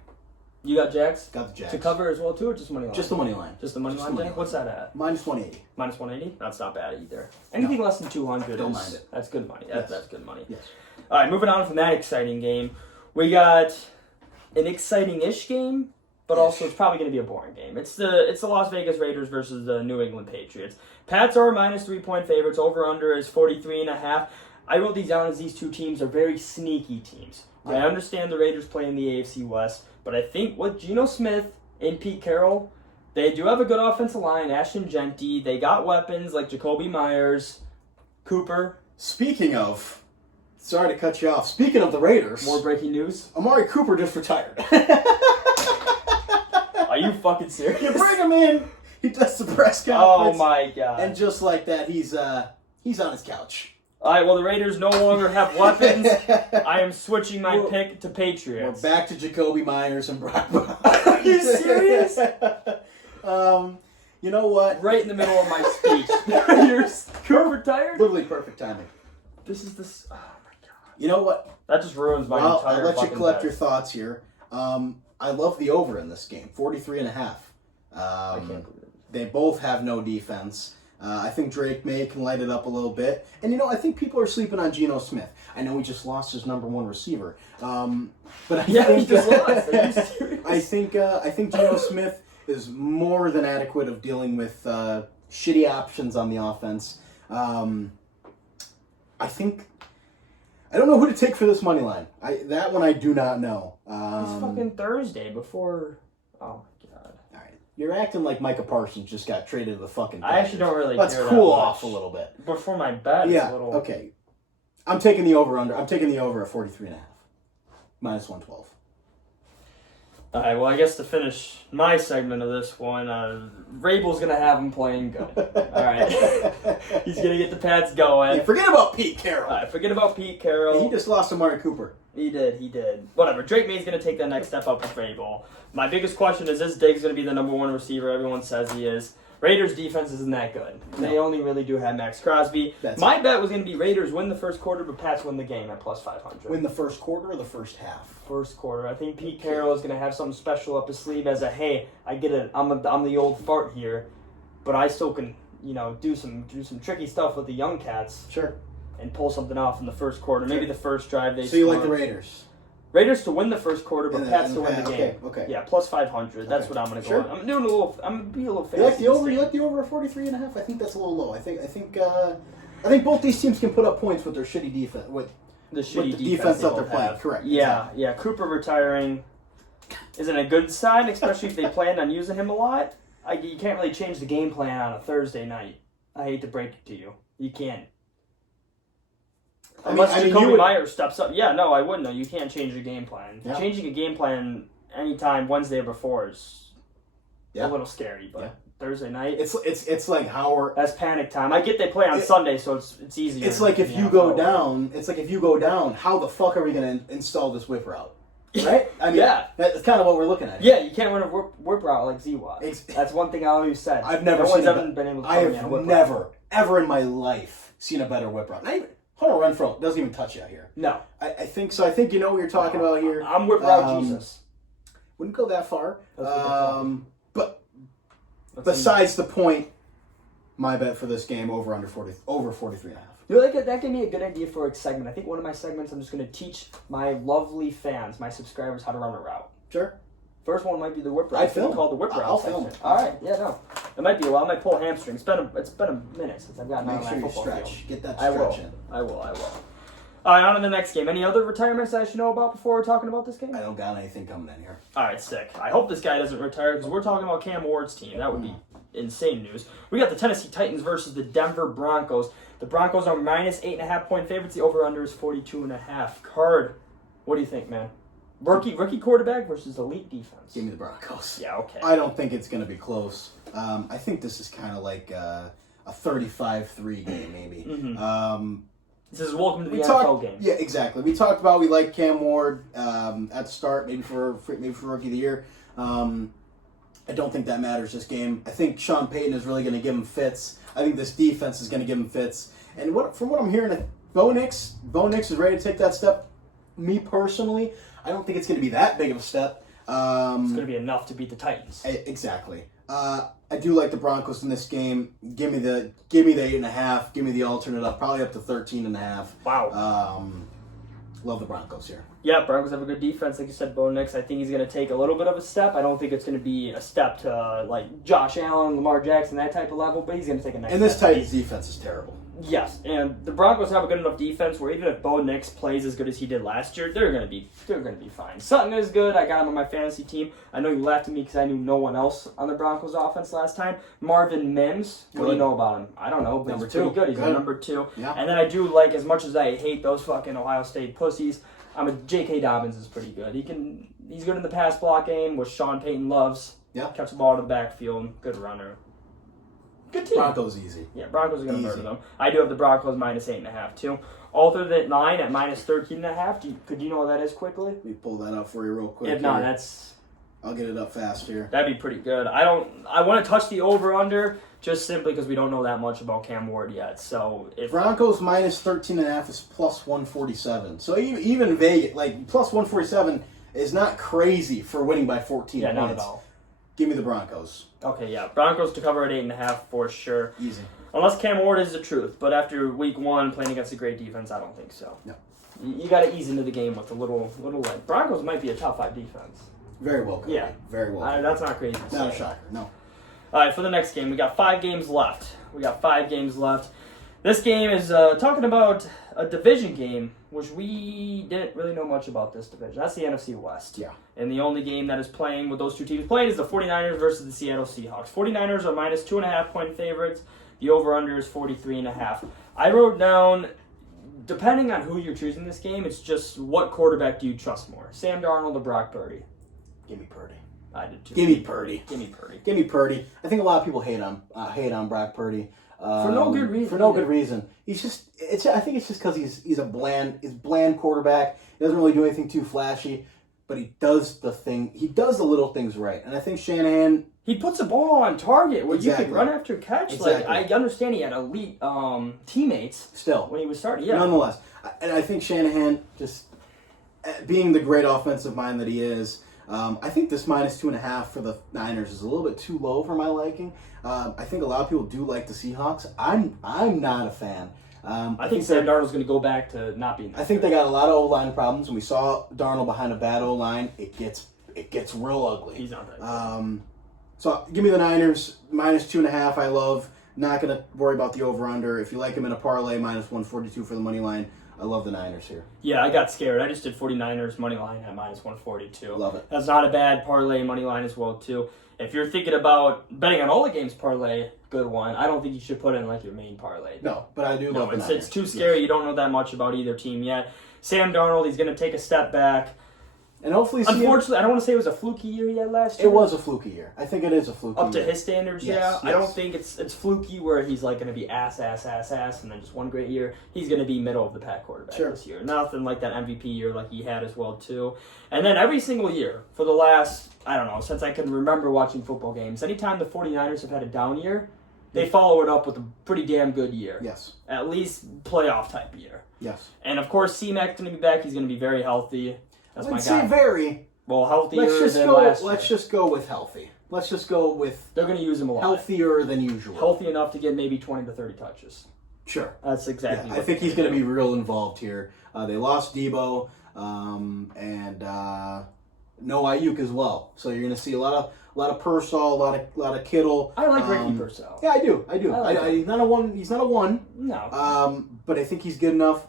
You got Jags? Got the Jags. To cover as well, too, or just money line? Just the money line. Just the money line? What's that at? Minus 180. Minus 180? That's not bad either. Anything less than 200 Don't mind it. That's good money. That's good money. Yes. All right, moving on from that exciting game. We got an exciting-ish game, but also it's probably going to be a boring game. It's the Las Vegas Raiders versus the New England Patriots. Pats are minus 3-point favorites. Over-under is 43.5. I wrote these down as these two teams are very sneaky teams. I understand the Raiders play in the AFC West, but I think with Geno Smith and Pete Carroll, they do have a good offensive line. Ashton Genty. They got weapons like Jacoby Myers, Cooper. Speaking of, sorry to cut you off. Speaking of the Raiders. More breaking news. Amari Cooper just retired. you fucking serious? You bring him in, he does the press Oh conference. my god. And just like that, he's on his couch. All right, well, the Raiders no longer have weapons. I am switching my pick to Patriots. We're back to Jacoby Myers and Brock Bowers. Are you serious? You know what? Right in the middle of my speech. You're Cooper tired? Literally perfect timing. This is this. Oh my god. You know what? That just ruins my entire I'll let you fucking collect bet. your thoughts here. I love the over in this game, 43.5. I can't believe it. They both have no defense. I think Drake May can light it up a little bit. And, I think people are sleeping on Geno Smith. I know he just lost his number one receiver. But he just lost. Are you serious? I think Geno Smith is more than adequate of dealing with shitty options on the offense. I don't know who to take for this money line. That one I do not know. It's fucking Thursday before. Oh my god. All right, you're acting like Micah Parsons just got traded to the fucking. I actually don't really. Let's care cool that much. off a little bit. Before my bet. Yeah. Is a little... Okay. I'm taking the over under. I'm taking the over at 43.5. Minus 112. All right. Well, I guess to finish my segment of this one, Rabel's gonna have him playing good. All right. He's gonna get the Pats going. Hey, forget about Pete Carroll. All right. Forget about Pete Carroll. He just lost to Amari Cooper. He did. Whatever. Drake May's going to take that next step up with Rabel. My biggest question is Diggs going to be the number one receiver? Everyone says he is. Raiders' defense isn't that good. They only really do have Max Crosby. My bet was going to be Raiders win the first quarter, but Pats win the game at plus 500. Win the first quarter or the first half? First quarter. I think Pete Carroll is going to have something special up his sleeve as a, hey, I get it. I'm the old fart here, but I still can, do some tricky stuff with the young cats. Sure. And pull something off in the first quarter. Maybe the first drive they So you like the Raiders? Raiders to win the first quarter, but Pats to win the game. Okay. Yeah, plus 500. That's what I'm going to go on. I'm going to be a little fancy. You like the over? You like the over at 43.5? I think that's a little low. I think both these teams can put up points with their shitty defense. With the shitty defense that they're playing. have. Correct. Yeah, exactly. yeah. Cooper retiring isn't a good sign, especially if they plan on using him a lot. You can't really change the game plan on a Thursday night. I hate to break it to you. You can't. Unless Jacoby Myers steps up. Yeah, no, I wouldn't. No, you can't change the game plan. Yeah. Changing a game plan anytime Wednesday or before is a little scary, but Thursday night. It's like how that's panic time. I get they play on Sunday, so it's easier. It's like if you go down. It's like if you go down. How the fuck are we going to install this whip route? Right? I mean, that's kind of what we're looking at here. Yeah, you can't run a whip route like Z-Watt. That's one thing I always said. I've never been able to. I have never, ever in my life seen a better whip route. Not even. Hunter Renfrow doesn't even touch you out here. No. I think so. I think you know what you're talking about here. I'm whip route Jesus. Wouldn't go that far. But besides the point, my bet for this game over 43.5. You know, that gave me a good idea for a segment. I think one of my segments I'm just going to teach my lovely fans, my subscribers, how to run a route. Sure. First one might be the whip route. I film. Called the whip route. I'll film it. All right. Yeah, no. It might be a while. I might pull hamstring. It's been a minute since I've gotten out of my football stretch. field. Get that stretch in. I will. All right, on to the next game. Any other retirements I should know about before we're talking about this game? I don't got anything coming in here. All right, sick. I hope this guy doesn't retire because we're talking about Cam Ward's team. That would be insane news. We got the Tennessee Titans versus the Denver Broncos. The Broncos are minus 8.5 point favorites. The over/under is 42.5. Card. What do you think, man? Rookie quarterback versus elite defense. Give me the Broncos. Yeah, okay. I don't think it's going to be close. I think this is kind of like a 35-3 game, maybe. Mm-hmm. This is welcome to the NFL game. Yeah, exactly. We talked about we like Cam Ward at the start, maybe for rookie of the year. I don't think that matters this game. I think Sean Payton is really going to give him fits. I think this defense is going to give him fits. And from what I'm hearing, Bo Nix is ready to take that step. Me personally, I don't think it's going to be that big of a step. It's going to be enough to beat the Titans. Exactly. I do like the Broncos in this game. Give me the 8.5. Give me the alternate up, probably up to 13.5. Wow. Love the Broncos here. Yeah, Broncos have a good defense, like you said, Bo Nix. I think he's going to take a little bit of a step. I don't think it's going to be a step to like Josh Allen, Lamar Jackson, that type of level, but he's going to take a nice step. And this Titans defense is terrible. Yes, and the Broncos have a good enough defense where even if Bo Nix plays as good as he did last year, they're gonna be fine. Sutton is good. I got him on my fantasy team. I know you laughed at me because I knew no one else on the Broncos offense last time. Marvin Mims, what do you know about him? I don't know, but he's pretty good. He's a number 2. Yeah. And then I do like, as much as I hate those fucking Ohio State pussies, J.K. Dobbins is pretty good. He's good in the pass block game, which Sean Payton loves. Yeah. Catch the ball to the backfield. Good runner. Good team. Broncos easy. Yeah, Broncos are going to murder them. I do have the Broncos minus 8.5 too. Alternate line at minus 13.5. Could you know what that is quickly? Let me pull that up for you real quick. If not, I'll get it up fast here. That'd be pretty good. I want to touch the over/under just simply because we don't know that much about Cam Ward yet. So if Broncos minus 13.5 is plus 147. So even Vegas, like plus 147 is not crazy for winning by 14 points. not at all. Give me the Broncos. Okay, yeah. Broncos to cover at 8.5 for sure. Easy. Unless Cam Ward is the truth. But after week 1 playing against a great defense, I don't think so. No. You got to ease into the game with a little like Broncos might be a top 5 defense. Very well could. Yeah. Very well could. That's not crazy. Not a shocker, no. All right, for the next game, we got 5 games left. This game is talking about a division game, which we didn't really know much about this division. That's the NFC West. Yeah. And the only game that is playing with those two teams playing is the 49ers versus the Seattle Seahawks. 49ers are minus 2.5-point favorites. The over-under is 43.5. I wrote down, depending on who you're choosing this game, it's just what quarterback do you trust more, Sam Darnold or Brock Purdy? Give me Purdy. I did too. Give me Purdy. Give me Purdy. Give me Purdy. I think a lot of people hate on Brock Purdy. For no good reason. For no good reason. He's just. I think it's just because he's a bland quarterback. He doesn't really do anything too flashy, but he does the thing. He does the little things right, and I think Shanahan. He puts a ball on target where you could run after catch. Exactly. Like I understand he had elite teammates Still, when he was starting. Yeah. Nonetheless, and I think Shanahan, just being the great offensive mind that he is, I think this minus 2.5 for the Niners is a little bit too low for my liking. I think a lot of people do like the Seahawks. I'm not a fan. I think Sam Darnold's going to go back to not being. I think they got a lot of O-line problems, and we saw Darnold behind a bad O-line. It gets real ugly. He's not that good. So give me the Niners minus 2.5. I love. Not going to worry about the over/under. If you like him in a parlay, minus 142 for the money line. I love the Niners here. Yeah, I got scared. I just did 49ers money line at minus 142. Love it. That's not a bad parlay money line as well too. If you're thinking about betting on all the games parlay, good one. I don't think you should put in like your main parlay. No, but I do love the Niners. It's too scary. Yes. You don't know that much about either team yet. Sam Darnold, he's going to take a step back. And hopefully, unfortunately, I don't want to say it was a fluky year he had last year. It was a fluky year. I think it is a fluky year. Up to his standards, yes, yeah. Yes. I don't think it's fluky where he's like going to be ass, and then just one great year. He's going to be middle of the pack quarterback this year. Nothing like that MVP year like he had as well, too. And then every single year for the last, I don't know, since I can remember watching football games, anytime the 49ers have had a down year, they follow it up with a pretty damn good year. Yes. At least playoff type year. Yes. And of course, C-Mac's going to be back. He's going to be very healthy. That's my guy. Say very. Well, healthier than last year. Let's just go with healthy. Let's just go with... They're going to use him a lot. Healthier than usual. Healthy enough to get maybe 20 to 30 touches. Sure. That's exactly I think he's going to be real involved here. They lost Debo and no Ayuk as well. So you're going to see a lot of Purcell, a lot of Kittle. I like Ricky Purcell. Yeah, I do. He's not a one. No. But I think he's good enough.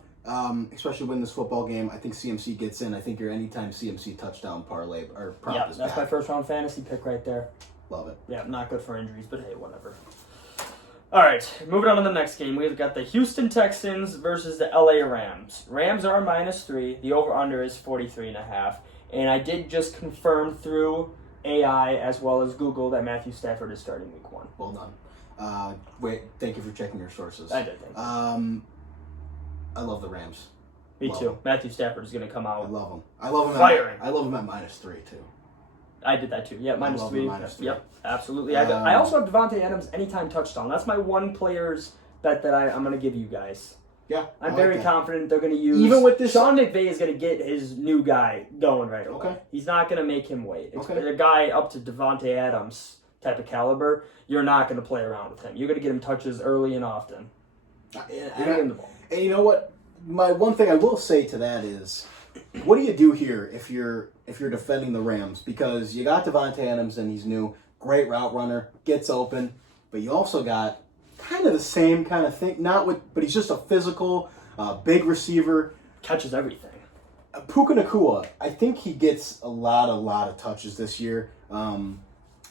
Especially win this football game. I think CMC gets in. I think your anytime CMC touchdown parlay or prop is that's back. My first round fantasy pick right there. Love it. Yeah, not good for injuries, but hey, whatever. All right, moving on to the next game. We've got the Houston Texans versus the LA Rams. Rams are -3. The over/under is 43.5. And I did just confirm through AI as well as Google that Matthew Stafford is starting week 1. Well done. Thank you for checking your sources. I did. Thank you. I love the Rams. Me too. Matthew Stafford is going to come out. I love him. I love him. Firing. I love him at -3 too. I did that too. Yeah, -3. -3. Yep, absolutely. I also have Devontae Adams anytime touchdown. That's my one player's bet that I'm going to give you guys. Yeah, I'm very confident they're going to use. Even with this, Sean McVay is going to get his new guy going right away. Okay. He's not going to make him wait. Okay. The guy up to Devontae Adams type of caliber, you're not going to play around with him. You're going to get him touches early and often. You're going to get him the ball. And you know what? My one thing I will say to that is, what do you do here if you're defending the Rams? Because you got Devontae Adams and he's new, great route runner, gets open, but you also got kind of the same kind of thing. But he's just a physical, big receiver, catches everything. Puka Nacua, I think he gets a lot of touches this year.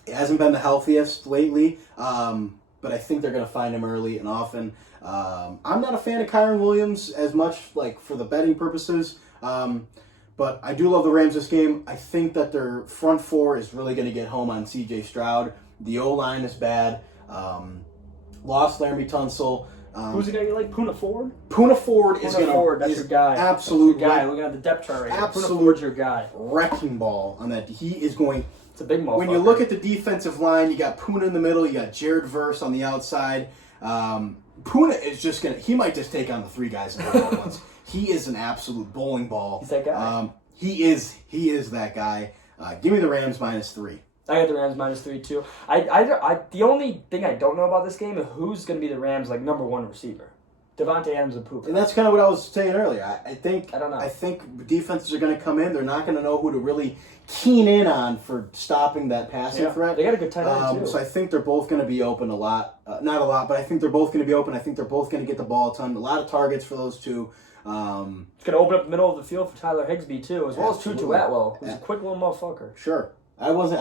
It hasn't been the healthiest lately, but I think they're going to find him early and often. I'm not a fan of Kyron Williams as much, like for the betting purposes, But I do love the Rams this game. I think that their front four is really going to get home on C.J. Stroud. The O-line is bad. Lost Laramie Tunsil. Who's the guy you like? Puna Ford? Puna Ford is going to... That's your guy. Absolute guy. Looking at the depth chart right here. Absolute Puna Ford's your guy. Wrecking ball on that. He is going... It's a big motherfucker. When you look at the defensive line, you got Puna in the middle, you got Jared Verse on the outside. Puna is just going to... He might just take on the three guys in the middle at once. He is an absolute bowling ball. He's that guy. He is that guy. Give me the Rams -3. I got the Rams -3 too. The only thing I don't know about this game is who's going to be the Rams' number one receiver. Devontae Adams and Puka. And that's kind of what I was saying earlier. I don't know. I think defenses are going to come in. They're not going to know who to really keen in on for stopping that passing threat. They got a good tight end too. So I think they're both going to be open a lot. Not a lot, but I think they're both going to be open. I think they're both going to get the ball a ton. A lot of targets for those two. It's going to open up the middle of the field for Tyler Higbee too, as well as Tutu Atwell, who's a quick little motherfucker. Sure. I was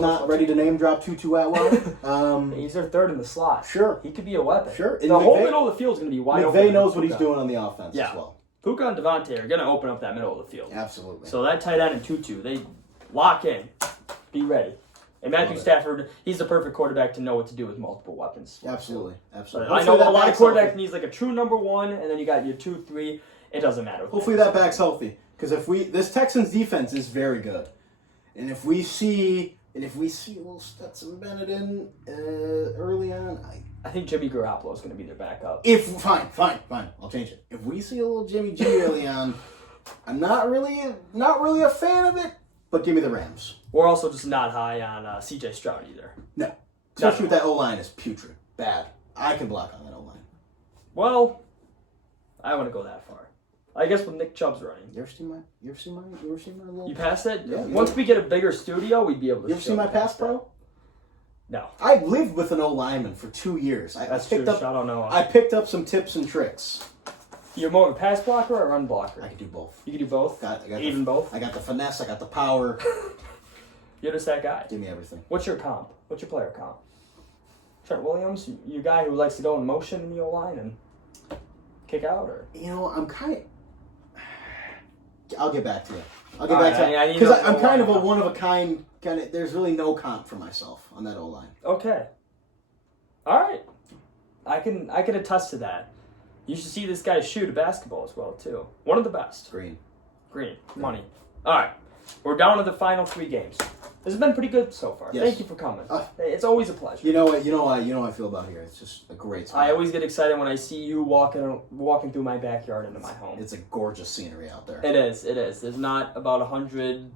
not ready to name drop Tutu Atwell. He's their third in the slot. Sure. He could be a weapon. Sure. The whole middle of the field is going to be wide open. McVay knows what he's doing on the offense as well. Puka and Devontae are going to open up that middle of the field. Absolutely. So that tight end and Tutu, they lock in. Be ready. And Matthew Stafford, he's the perfect quarterback to know what to do with multiple weapons. Absolutely. I know a lot of quarterbacks needs like a true number one, and then you got your 2, 3. It doesn't matter. Hopefully that back's healthy. Because this Texans defense is very good. And if we see a little Stetson Bennett in early on, I think Jimmy Garoppolo is going to be their backup. Fine, I'll change it. If we see a little Jimmy G early on, I'm not really a fan of it. But give me the Rams. We're also just not high on C.J. Stroud either. No, especially with that O-line is putrid, bad. I can block on that O-line. Well, I want to go that far. I guess with Nick Chubb's running. You ever seen my little... You passed it? Yeah. Once we get a bigger studio, we'd be able to... You ever seen my pass pro? No. I lived with an O-lineman for 2 years. That's true. I don't know. I picked up some tips and tricks. You're more of a pass blocker or a run blocker? I can do both. You can do both? Both? I got the finesse, I got the power. You're just that guy. Give me everything. What's your comp? What's your player comp? Trent Williams, you a guy who likes to go in motion in the O-line and kick out? Or I'm kind of... I'll get back to it. Because I'm kind of a one-of-a-kind kind of... There's really no comp for myself on that O-line. Okay. All right. I can attest to that. You should see this guy shoot a basketball as well, too. One of the best. Green. Money. All right. We're down to the final 3 games. This has been pretty good so far. Yes. Thank you for coming. It's always a pleasure. You know how I feel about here. It's just a great spot. I always get excited when I see you walking through my backyard into my home. It's a gorgeous scenery out there. It is. There's not about 100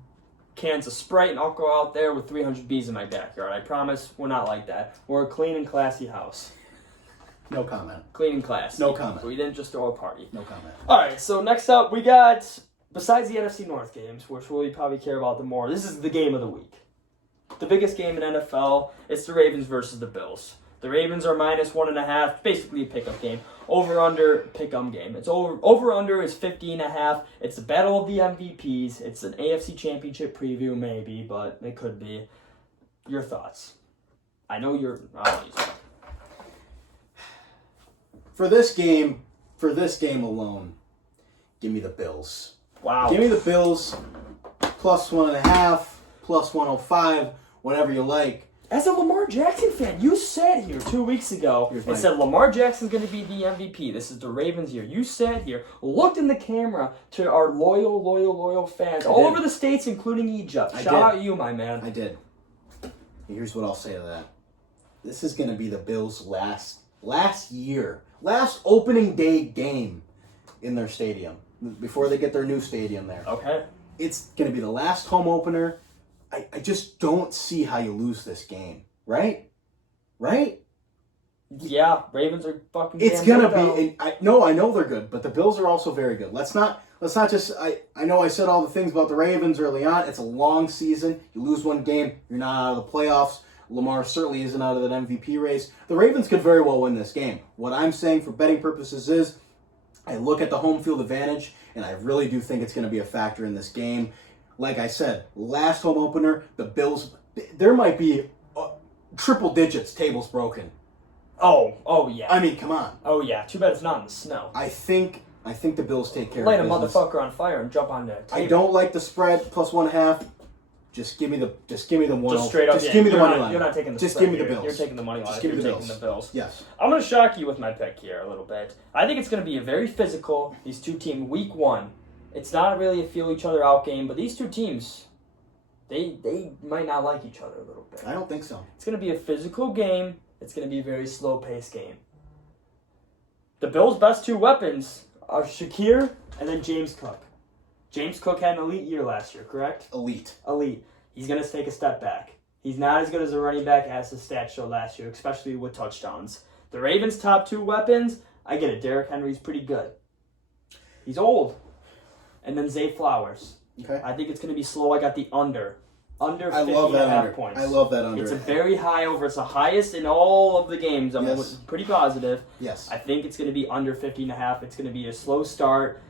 cans of Sprite and I'll go out there with 300 bees in my backyard. I promise we're not like that. We're a clean and classy house. No comment. Clean and classy. No comment. We didn't just throw a party. No comment. All right, so next up we got, besides the NFC North games, which we probably care about the more, this is the game of the week. The biggest game in NFL, it's the Ravens versus the Bills. The Ravens are -1.5, basically a pickup game. Over-under, pick-em game. It's over-under is 50.5. It's the battle of the MVPs. It's an AFC Championship preview, maybe, but it could be. Your thoughts? I know you're... For this game alone, give me the Bills. Wow. Give me the Bills +1.5, +105, whatever you like. As a Lamar Jackson fan, you said here 2 weeks ago and said Lamar Jackson's going to be the MVP. This is the Ravens year. You said here, looked in the camera to our loyal fans all over the states, including Egypt. Shout out you, my man. I did. Here's what I'll say to that. This is going to be the Bills' last opening day game in their stadium before they get their new stadium there. Okay. It's going to be the last home opener. I just don't see how you lose this game, right? Right? Yeah, Ravens are fucking. It's gonna be. I know they're good, but the Bills are also very good. Let's not just. I know I said all the things about the Ravens early on. It's a long season. You lose one game, you're not out of the playoffs. Lamar certainly isn't out of that MVP race. The Ravens could very well win this game. What I'm saying for betting purposes is, I look at the home field advantage, and I really do think it's going to be a factor in this game. Like I said, last home opener, the Bills, there might be triple digits, tables broken. Oh yeah. I mean, come on. Oh yeah. Too bad it's not in the snow. I think I think the Bills take care Light a of business. motherfucker on fire and jump on that table. I don't like the spread +1.5. Just give me the one. Just straight up. Just give me the money line. You're not taking the Just spread give me the here. Bills. You're taking the money line. Just give me You're the taking Bills. the Bills. Yes. I'm going to shock you with my pick here a little bit. I think it's going to be a very physical. These two teams, week one. It's not really a feel each other out game, but these two teams, they might not like each other a little bit. I don't think so. It's going to be a physical game. It's going to be a very slow-paced game. The Bills' best two weapons are Shakir and then James Cook. James Cook had an elite year last year, correct? Elite. He's going to take a step back. He's not as good as a running back as his stats showed last year, especially with touchdowns. The Ravens' top two weapons, I get it. Derrick Henry's pretty good. He's old. And then Zay Flowers. Okay. I think it's going to be slow. I got the under. Under I 50 love that and a half under. points. I love that under. It's a very high over. It's the highest in all of the games. I'm Yes. pretty positive. Yes. I think it's going to be under 50 and a half. It's going to be a slow start.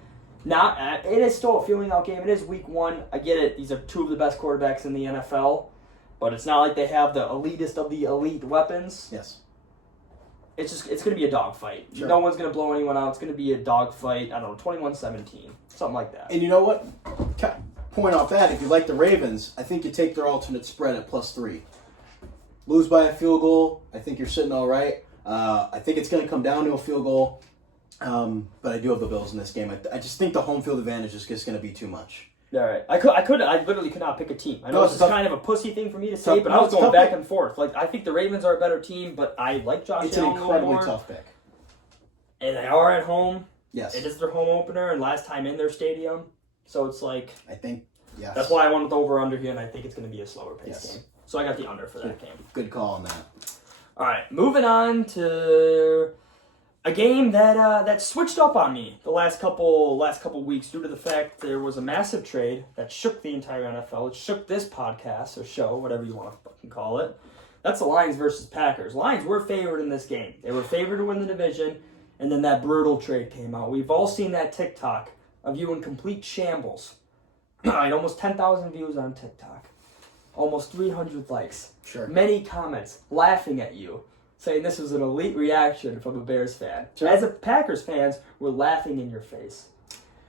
It is still a feeling out game. It is week one. I get it. These are two of the best quarterbacks in the NFL. But it's not like they have the elitist of the elite weapons. Yes. It's going to be a dogfight. Sure. No one's going to blow anyone out. It's going to be a dogfight. I don't know, 21-17. Something like that. And you know what? Point off that, if you like the Ravens, I think you take their alternate spread at +3. Lose by a field goal, I think you're sitting all right. I think it's going to come down to a field goal. But I do have the Bills in this game. I just think the home field advantage is just going to be too much. All right. I literally could not pick a team. I know No, this is tough. kind of a pussy thing for me to say, Tough. but No, I was it's going tough back pick. and forth. Like, I think the Ravens are a better team, but I like Josh It's an Allen a little incredibly more. tough pick. And they are at home. Yes. It is their home opener and last time in their stadium. So it's like, I think, yes. that's why I wanted the over-under here, and I think it's going to be a slower pace Yes. game. So I got the under for that game. Good call on that. All right, moving on to a game that switched up on me the last couple weeks due to the fact there was a massive trade that shook the entire NFL. It shook this podcast or show, whatever you want to fucking call it. That's the Lions versus Packers. Lions were favored in this game. They were favored to win the division, and then that brutal trade came out. We've all seen that TikTok of you in complete shambles. All right, almost 10,000 views on TikTok. Almost 300 likes. Sure. Many comments laughing at you, saying this was an elite reaction from a Bears fan. Sure. As a Packers fans, we're laughing in your face.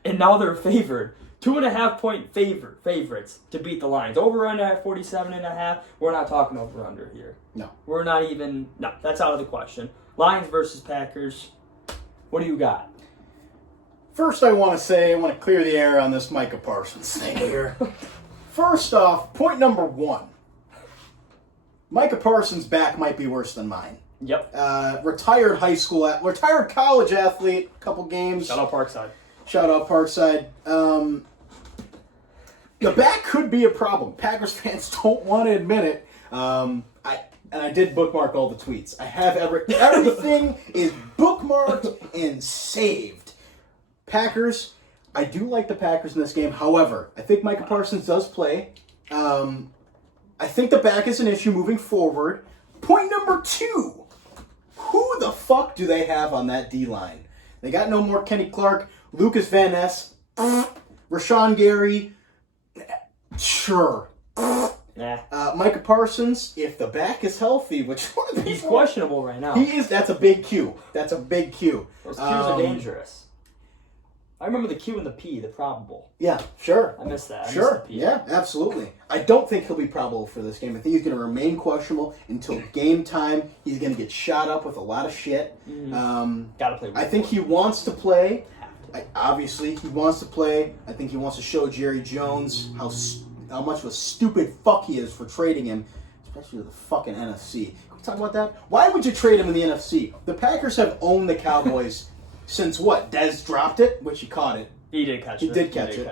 And now they're favored. 2.5-point favorites to beat the Lions. Over-under at 47.5. We're not talking over-under here. No. We're not even... No, that's out of the question. Lions versus Packers. What do you got? First, I want to clear the air on this Micah Parsons thing here. First off, point number one. Micah Parsons' back might be worse than mine. Yep. Retired college athlete, couple games. Shout out Parkside. Shout out Parkside. The back could be a problem. Packers fans don't want to admit it. I did bookmark all the tweets. I have everything is bookmarked and saved. Packers, I do like the Packers in this game. However, I think Micah Parsons does play. I think the back is an issue moving forward. Point number two. Who the fuck do they have on that D-line? They got no more Kenny Clark, Lucas Van Ness, Rashawn Gary. Sure. Nah. Micah Parsons, if the back is healthy, which one of He's questionable right now. He is. That's a big Q. That's a big Q. Those Qs are dangerous. I remember the Q and the P, the probable. Yeah, sure. I missed that. Sure. Yeah, absolutely. I don't think he'll be probable for this game. I think he's going to remain questionable until game time. He's going to get shot up with a lot of shit. Gotta play. I think he wants to play. Obviously, he wants to play. I think he wants to show Jerry Jones how much of a stupid fuck he is for trading him, especially to the fucking NFC. Can we talk about that? Why would you trade him in the NFC? The Packers have owned the Cowboys since what? Dez dropped it, which he caught it. He did catch it. He did catch it.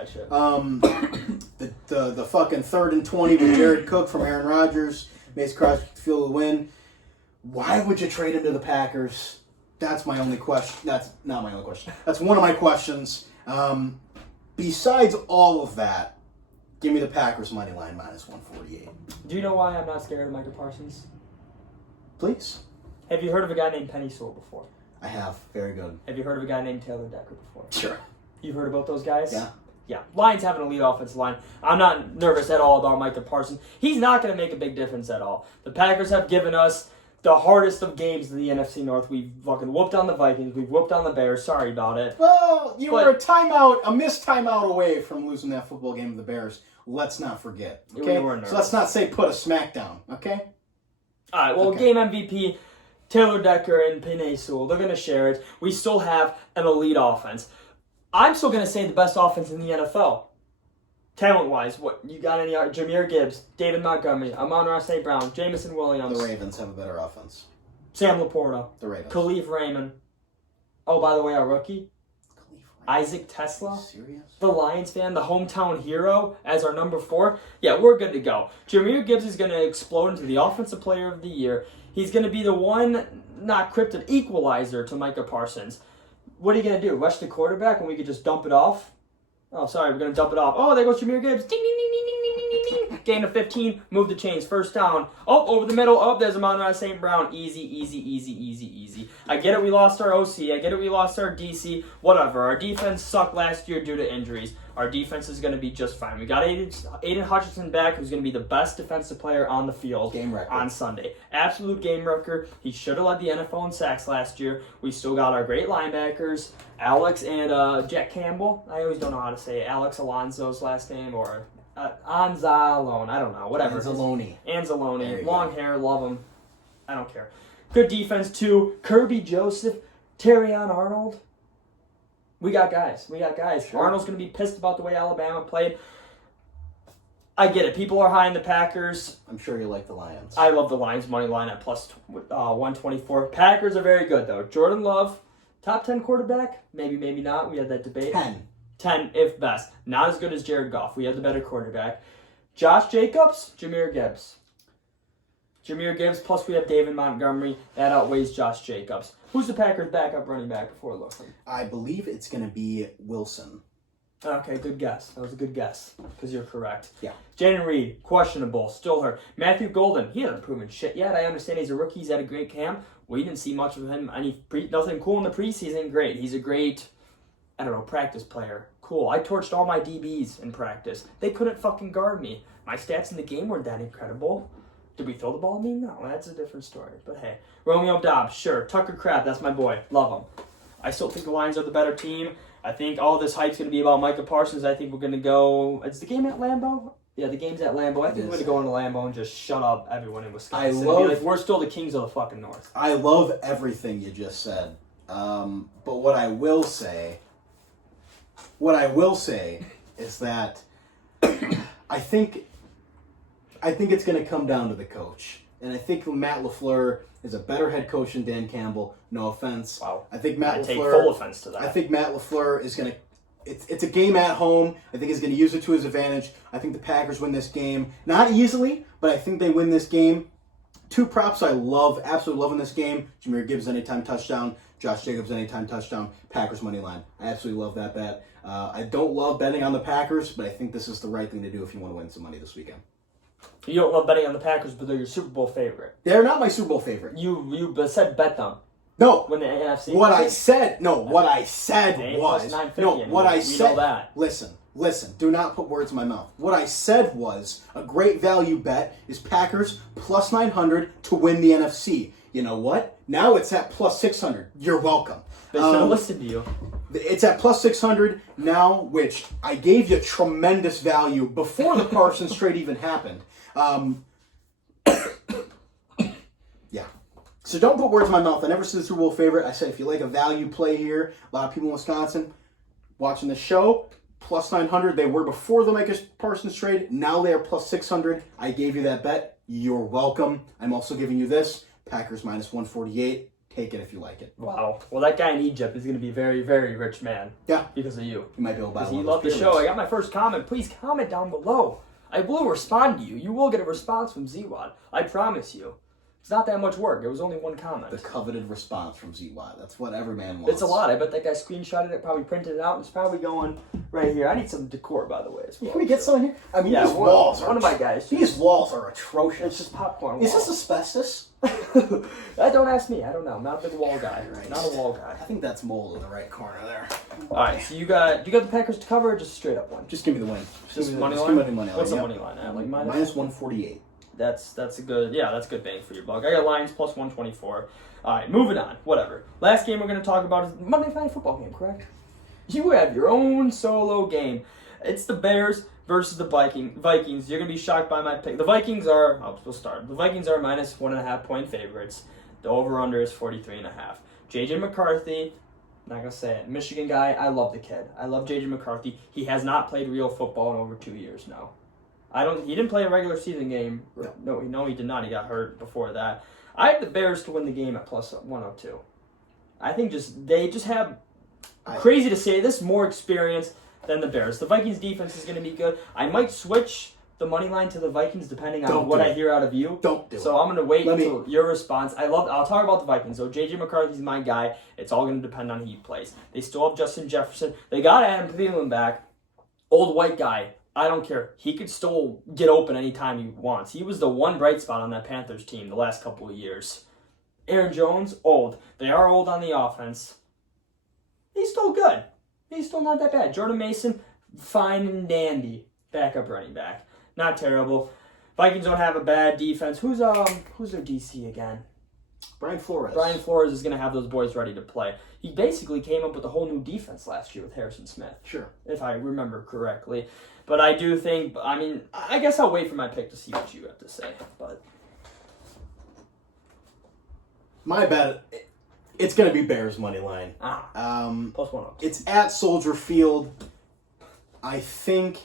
The fucking 3rd and 20 with Jared Cook from Aaron Rodgers makes Crosby field goal win. Why would you trade him to the Packers? That's my only question. That's not my only question. That's one of my questions. Besides all of that, give me the Packers money line -148. Do you know why I'm not scared of Micah Parsons? Please. Have you heard of a guy named Penny Sewell before? I have. Very good. Have you heard of a guy named Taylor Decker before? Sure. You've heard about those guys? Yeah. Yeah. Lions have an elite offensive line. I'm not nervous at all about Micah Parsons. He's not going to make a big difference at all. The Packers have given us the hardest of games in the NFC North. We've fucking whooped on the Vikings. We've whooped on the Bears. Sorry about it. Well, you were a missed timeout away from losing that football game to the Bears. Let's not forget. Okay, so let's not say put a smackdown. Okay. All right. Well, game MVP, Taylor Decker and Penei Sewell. They're gonna share it. We still have an elite offense. I'm still gonna say the best offense in the NFL. Talent-wise, what you got? Any Jahmyr Gibbs, David Montgomery, Amon-Ra St. Brown, Jamison Williams. The Ravens have a better offense. Sam Laporta. The Ravens. Khalif Raymond. Oh, by the way, our rookie. Isaac Tesla. Serious? The Lions fan, the hometown hero as our number 4. Yeah, we're good to go. Jahmyr Gibbs is going to explode into the offensive player of the year. He's going to be the one, not cryptid, equalizer to Micah Parsons. What are you going to do? Rush the quarterback when we could just dump it off? Oh, sorry, we're going to dump it off. Oh, there goes Jahmyr Gibbs. Ding, ding, ding, ding, ding, ding, ding, ding. Gain of 15. Move the chains. First down. Oh, over the middle. Oh, there's Amon-Ra St. Brown. Easy, easy, easy, easy, easy. I get it, we lost our OC. I get it, we lost our DC. Whatever. Our defense sucked last year due to injuries. Our defense is going to be just fine. We got Aiden Hutchinson back, who's going to be the best defensive player on the field on Sunday. Absolute game record. He should have led the NFL in sacks last year. We still got our great linebackers, Alex and Jack Campbell. I always don't know how to say Alex Alonso's last name, or Anzalone. I don't know. Whatever. Anzalone. Long hair. Love him. I don't care. Good defense, too. Kirby Joseph, Terrion Arnold. We got guys. Sure. Arnold's going to be pissed about the way Alabama played. I get it. People are high in the Packers. I'm sure you like the Lions. I love the Lions money line at plus 124. Packers are very good, though. Jordan Love, top 10 quarterback? Maybe, maybe not. We had that debate. 10, if best. Not as good as Jared Goff. We had the better quarterback. Josh Jacobs, Jahmyr Gibbs. Jahmyr Gibbs, plus we have David Montgomery. That outweighs Josh Jacobs. Who's the Packers' backup running back before looking? I believe it's going to be Wilson. Okay, good guess. That was a good guess, because you're correct. Yeah. Jaden Reed, questionable, still hurt. Matthew Golden, he hasn't proven shit yet. I understand he's a rookie. He's had a great camp. We didn't see much of him. Nothing cool in the preseason. Great. He's a great, practice player. Cool. I torched all my DBs in practice. They couldn't fucking guard me. My stats in the game weren't that incredible. Did we throw the ball at me? No, that's a different story. But hey, Romeo Doubs, sure. Tucker Kraft, that's my boy. Love him. I still think the Lions are the better team. I think all this hype's going to be about Micah Parsons. I think we're going to go... Is the game at Lambeau? Yeah, the game's at Lambeau. I think we're going to go into Lambeau and just shut up everyone in Wisconsin. We're still the kings of the fucking North. I love everything you just said. But what I will say is that I think it's going to come down to the coach. And I think Matt LaFleur is a better head coach than Dan Campbell. No offense. Wow. I think Matt LaFleur... take full offense to that. I think Matt LaFleur is going to... It's a game at home. I think he's going to use it to his advantage. I think the Packers win this game. Not easily, but I think they win this game. 2 props I love, absolutely love in this game. Jahmyr Gibbs anytime touchdown. Josh Jacobs anytime touchdown. Packers money line. I absolutely love that bet. I don't love betting on the Packers, but I think this is the right thing to do if you want to win some money this weekend. You don't love betting on the Packers, but they're your Super Bowl favorite. They're not my Super Bowl favorite. You said bet them. No. When the NFC. What I said was. Listen. Do not put words in my mouth. What I said was a great value bet is Packers plus 900 to win the NFC. You know what? Now it's at plus 600. You're welcome. They should have listened to you. It's at plus 600 now, which I gave you tremendous value before the Parsons trade even happened. Yeah. So don't put words in my mouth. I never said Super Bowl favorite. I said if you like a value play here, a lot of people in Wisconsin watching the show, plus 900. They were before the Micah Parsons trade. Now they are plus 600. I gave you that bet. You're welcome. I'm also giving you this. Packers minus 148. Take it if you like it. Wow. Well, that guy in Egypt is going to be a very, very rich man. Yeah. Because of you. You might be able to buy one. Because you love the show. I got my first comment. Please comment down below. I will respond to you. You will get a response from Z-Wad. I promise you. It's not that much work. It was only one comment. The coveted response from Z-Wad. That's what every man wants. It's a lot. I bet that guy screenshotted it, probably printed it out, and it's probably going right here. I need some decor, by the way, as well. Can we get some in here? I mean, yeah, these walls are... One of my guys. These walls are atrocious. It's just popcorn walls. Is this asbestos? Don't ask me. I don't know. I'm not a big wall guy. Right. Not a wall guy. I think that's mold in the right corner there. All right, so you got the Packers to cover or just straight up one? Just give me the win. Just money line? Money line. What's the money line at? Like minus 148. That's a good that's good bang for your buck. I got Lions plus 124. All right, moving on. Whatever. Last game we're going to talk about is Monday Night Football game, correct? You have your own solo game. It's the Bears versus the Vikings. You're going to be shocked by my pick. The Vikings are, we'll start. The Vikings are minus 1.5 point favorites. The over-under is 43.5. J.J. McCarthy, not going to say it. Michigan guy, I love the kid. I love J.J. McCarthy. He has not played real football in over 2 years now. He didn't play a regular season game. No, he did not. He got hurt before that. I have the Bears to win the game at plus 102. I think they just have, crazy to say this, more experience than the Bears. The Vikings defense is going to be good. I might switch the money line to the Vikings depending on what I hear out of you. Don't do it. So I'm going to wait until your response. I'll talk about the Vikings. So J.J. McCarthy's my guy. It's all going to depend on who he plays. They still have Justin Jefferson. They got Adam Thielen back. Old white guy. I don't care. He could still get open anytime he wants. He was the one bright spot on that Panthers team the last couple of years. Aaron Jones, old. They are old on the offense. He's still good. He's still not that bad. Jordan Mason, fine and dandy. Backup running back. Not terrible. Vikings don't have a bad defense. Who's their DC again? Brian Flores. Brian Flores is going to have those boys ready to play. He basically came up with a whole new defense last year with Harrison Smith. Sure. If I remember correctly. But I do think, I guess I'll wait for my pick to see what you have to say. But my bet, it's going to be Bears money line. Plus 102. It's at Soldier Field. I think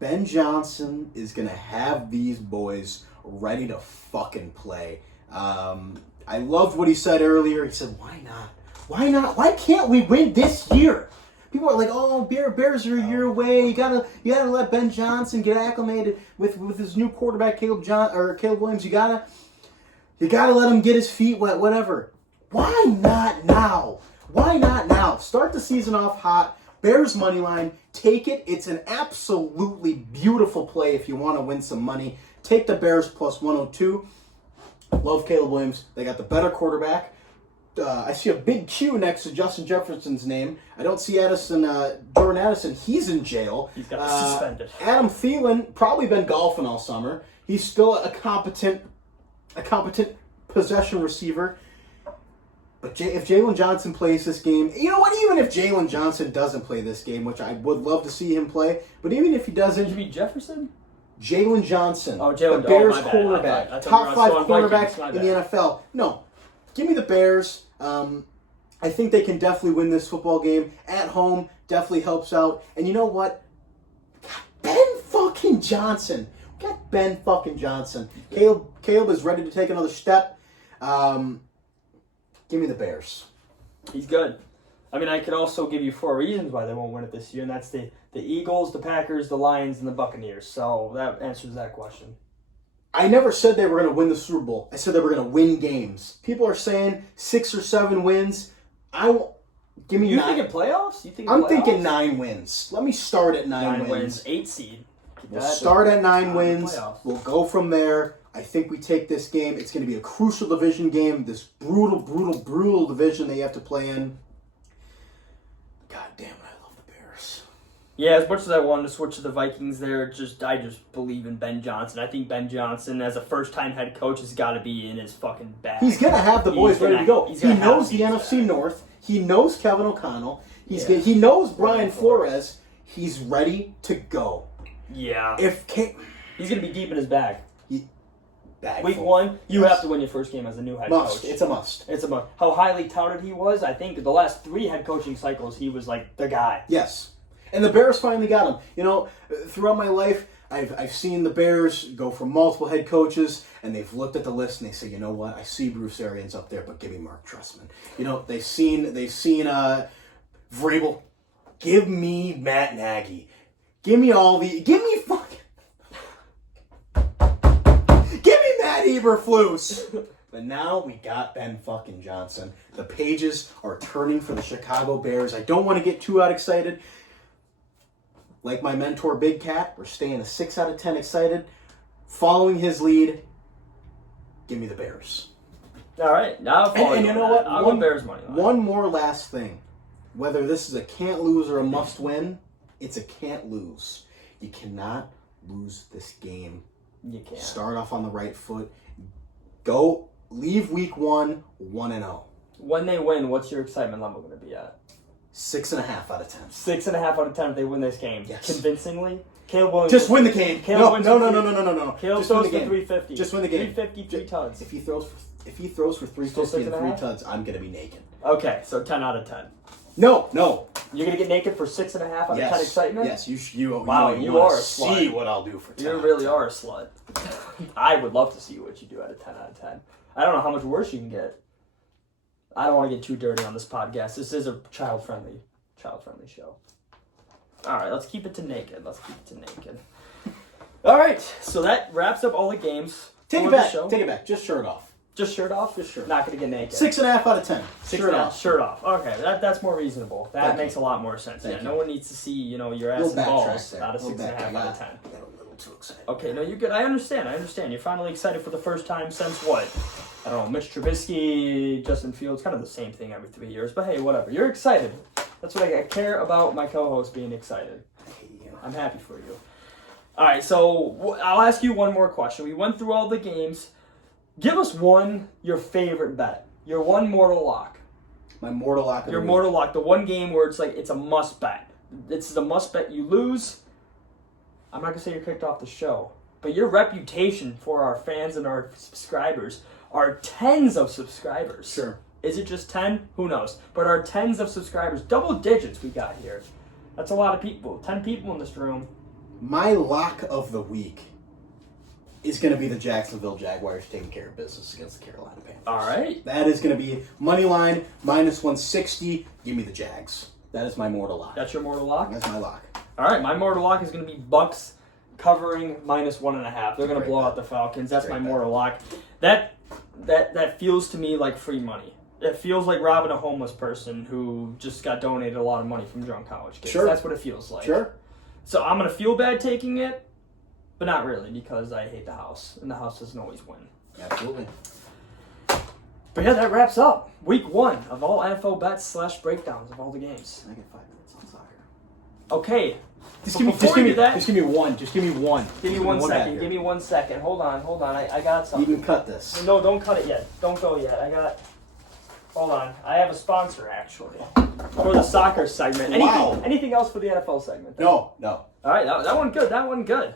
Ben Johnson is going to have these boys ready to fucking play. I loved what he said earlier. He said, why not? Why not? Why can't we win this year? People are like, oh, Bears are a year away. You gotta let Ben Johnson get acclimated with his new quarterback, Caleb Williams. You gotta let him get his feet wet, whatever. Why not now? Why not now? Start the season off hot. Bears money line. Take it. It's an absolutely beautiful play if you want to win some money. Take the Bears plus 102. Love Caleb Williams. They got the better quarterback. I see a big Q next to Justin Jefferson's name. I don't see Jordan Addison. He's in jail. He's got suspended. Adam Thielen probably been golfing all summer. He's still a competent possession receiver. But if Jalen Johnson plays this game, you know what? Even if Jalen Johnson doesn't play this game, which I would love to see him play, but even if he doesn't, Did you mean Jefferson? Jalen Johnson, the Bears my bad. quarterback, I top 5 Vikings, quarterback in the NFL. No, give me the Bears. I think they can definitely win this football game at home. Definitely helps out. And you know what? Ben fucking Johnson. Got Ben fucking Johnson. Caleb is ready to take another step. Give me the Bears. He's good. I could also give you 4 reasons why they won't win it this year, and that's the Eagles, the Packers, the Lions, and the Buccaneers. So that answers that question. I never said they were going to win the Super Bowl. I said they were going to win games. People are saying 6 or 7 wins. Give me 9. You thinking playoffs? I'm thinking 9 wins. Let me start at 9 wins. 8 seed. We'll start at 9 wins. We'll go from there. I think we take this game. It's going to be a crucial division game. This brutal division that you have to play in. God damn it, I love the Bears. Yeah, as much as I wanted to switch to the Vikings there, I just believe in Ben Johnson. I think Ben Johnson, as a first-time head coach, has got to be in his fucking bag. He's going to have the boys ready to go. He knows the NFC North. He knows Kevin O'Connell. He knows Brian Flores. He's ready to go. Yeah. He's going to be deep in his bag. Week full. 1, you have to win your first game as a new head coach. It's a must. It's a must. How highly touted he was, I think the last 3 head coaching cycles, he was like the guy. Yes. And the Bears finally got him. You know, throughout my life, I've seen the Bears go for multiple head coaches, and they've looked at the list and they say, you know what, I see Bruce Arians up there, but give me Mark Trestman. You know, they've seen Vrabel. Give me Matt Nagy. Give me fucking Matt Eberflus. But now we got Ben fucking Johnson. The pages are turning for the Chicago Bears. I don't want to get too excited. Like my mentor, Big Cat, we're staying a 6 out of 10 excited. Following his lead, give me the Bears. All right, now and you know what? I'll go Bears money line. One more last thing. Whether this is a can't lose or a must win, it's a can't lose. You cannot lose this game You can't. Start off on the right foot. Go, leave week 1 1-0. When they win, what's your excitement level going to be at? 6.5 out of 10. 6.5 out of 10 if they win this game. Yes. Convincingly? Caleb Williams. Just win the game. No. Caleb Just win throws the for game. 350. Just win the game. 350, 3 tuds. If he throws for 350 and 3 tuds, I'm going to be naked. Okay, so 10 out of 10. No. You're going to get naked for 6.5 out of 10 excitement? Yes, you Wow, you are a slut. See what I'll do for 10. You really are a slut. I would love to see what you do at a 10 out of 10. I don't know how much worse you can get. I don't want to get too dirty on this podcast. This is a child-friendly show. All right, let's keep it to naked. All right, so that wraps up all the games. Take it back. Just shirt off. Just shirt off? Just shirt. Not going to get naked. 6.5 out of 10. Shirt off. Okay, that's more reasonable. That makes a lot more sense. No one needs to see, your ass and balls out of 6.5 out of 10. Got a little too excited. Okay, no, you're good. I understand. You're finally excited for the first time since what? I don't know, Mitch Trubisky, Justin Fields, kind of the same thing every 3 years. But hey, whatever. You're excited. That's what I care about my co-host being excited. I'm happy for you. All right, so I'll ask you one more question. We went through all the games. Give us your favorite bet. Your one mortal lock. My mortal lock. Your mortal lock. The one game where it's a must bet. This is a must bet. You lose, I'm not going to say you're kicked off the show, but your reputation for our fans and our subscribers are tens of subscribers. Sure. Is it just 10? Who knows? But our tens of subscribers, double digits we got here. That's a lot of people. 10 people in this room. My lock of the week is going to be the Jacksonville Jaguars taking care of business against the Carolina Panthers. All right. That is going to be money line, -160. Give me the Jags. That is my mortal lock. That's your mortal lock? That's my lock. All right. My mortal lock is going to be Bucs covering -1.5. They're going to blow out the Falcons. That's my mortal lock. That feels to me like free money. It feels like robbing a homeless person who just got donated a lot of money from drunk college kids. Sure. That's what it feels like. Sure. So I'm going to feel bad taking it, but not really because I hate the house, and the house doesn't always win. Absolutely. But yeah, that wraps up week 1 of all NFL bets / breakdowns of all the games. I get 5 minutes on soccer. Okay. Just give me one. Just give me one. Give me 1 second. Give me 1 second. Hold on. I got something. You can cut this. No, don't cut it yet. Don't go yet. Hold on. I have a sponsor, actually, for the soccer segment. Anything else for the NFL segment? No. All right, that one good.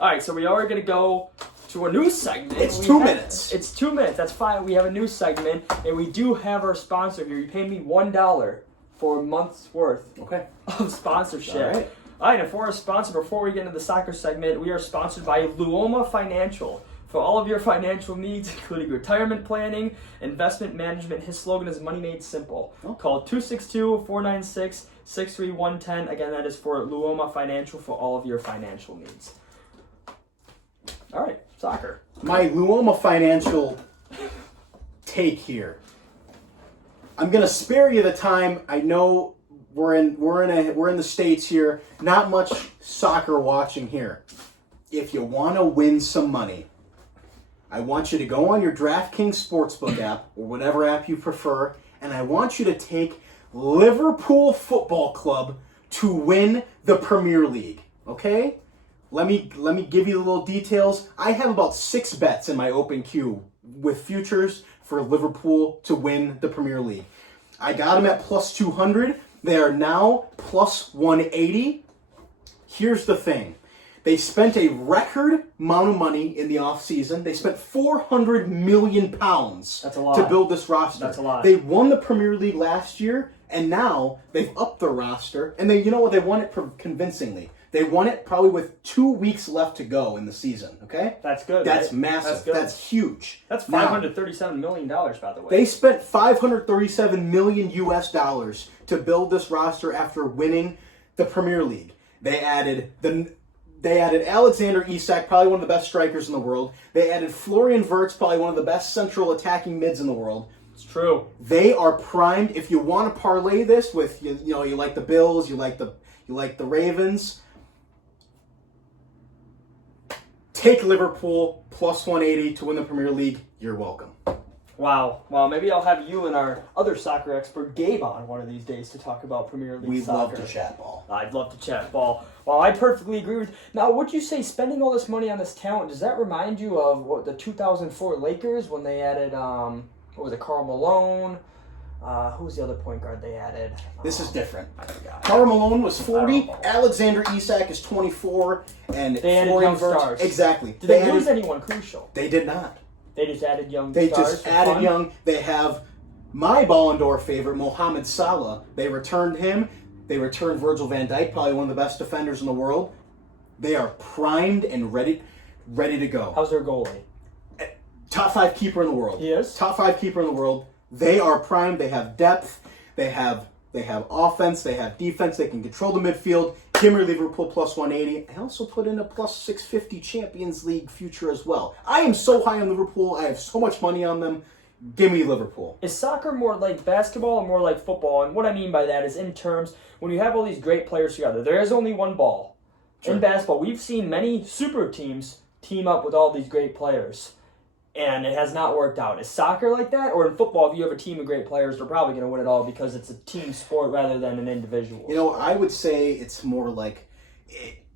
All right, so we are going to go to a new segment. It's 2 minutes. It's 2 minutes. That's fine. We have a new segment, and we do have our sponsor here. You paid me $1 for a month's worth of sponsorship. All right, and for our sponsor, before we get into the soccer segment, we are sponsored by Luoma Financial. For all of your financial needs, including retirement planning, investment management, his slogan is Money Made Simple. Call 262-496-63110. Again, that is for Luoma Financial for all of your financial needs. All right, soccer. My Luoma Financial take here. I'm gonna spare you the time. I know we're in the States here. Not much soccer watching here. If you want to win some money, I want you to go on your DraftKings Sportsbook app or whatever app you prefer, and I want you to take Liverpool Football Club to win the Premier League. Okay? Let me give you the little details. I have about 6 bets in my open queue with futures for Liverpool to win the Premier League. I got them at +200. They are now +180. Here's the thing. They spent a record amount of money in the offseason. They spent £400 million to build this roster. That's a lot. They won the Premier League last year, and now they've upped the roster. And they won it convincingly. They won it probably with 2 weeks left to go in the season, okay? That's good. That's right? massive. That's huge. That's $537 million, by the way. They spent $537 million to build this roster after winning the Premier League. They added Alexander Isak, probably one of the best strikers in the world. They added Florian Wirtz, probably one of the best central attacking mids in the world. It's true. They are primed. If you want to parlay this with you like the Bills, you like the Ravens. Take Liverpool +180 to win the Premier League. You're welcome. Wow. Well, maybe I'll have you and our other soccer expert, Gabe, on one of these days to talk about Premier League We'd soccer. love to chat ball. I'd love to chat ball. Well, I perfectly agree with. Now, would you say spending all this money on this talent, does that remind you of what the 2004 Lakers when they added, what was it, Karl Malone? Who was the other point guard they added? This is different. I forgot. Karl Malone was 40. Alexander Isak is 24. And They added Florian young Wirtz- stars. Exactly. Did they lose anyone crucial? They did not. They just added young They stars just for added fun? young. They have my Ballon d'Or favorite, Mohamed Salah. They returned him. They returned Virgil van Dijk, probably one of the best defenders in the world. They are primed and ready to go. How's their goalie? Top 5 keeper in the world. He is? Top 5 keeper in the world. They are primed. They have depth. They have offense. They have defense. They can control the midfield. Give me Liverpool plus 180. I also put in a plus 650 Champions League future as well. I am so high on Liverpool. I have so much money on them. Give me Liverpool. Is soccer more like basketball or more like football? And what I mean by that is in terms, when you have all these great players together, there is only one ball. Sure. In basketball, we've seen many super teams team up with all these great players, and it has not worked out. Is soccer like that? Or in football, if you have a team of great players, they're probably going to win it all because it's a team sport rather than an individual. You know, I would say it's more like,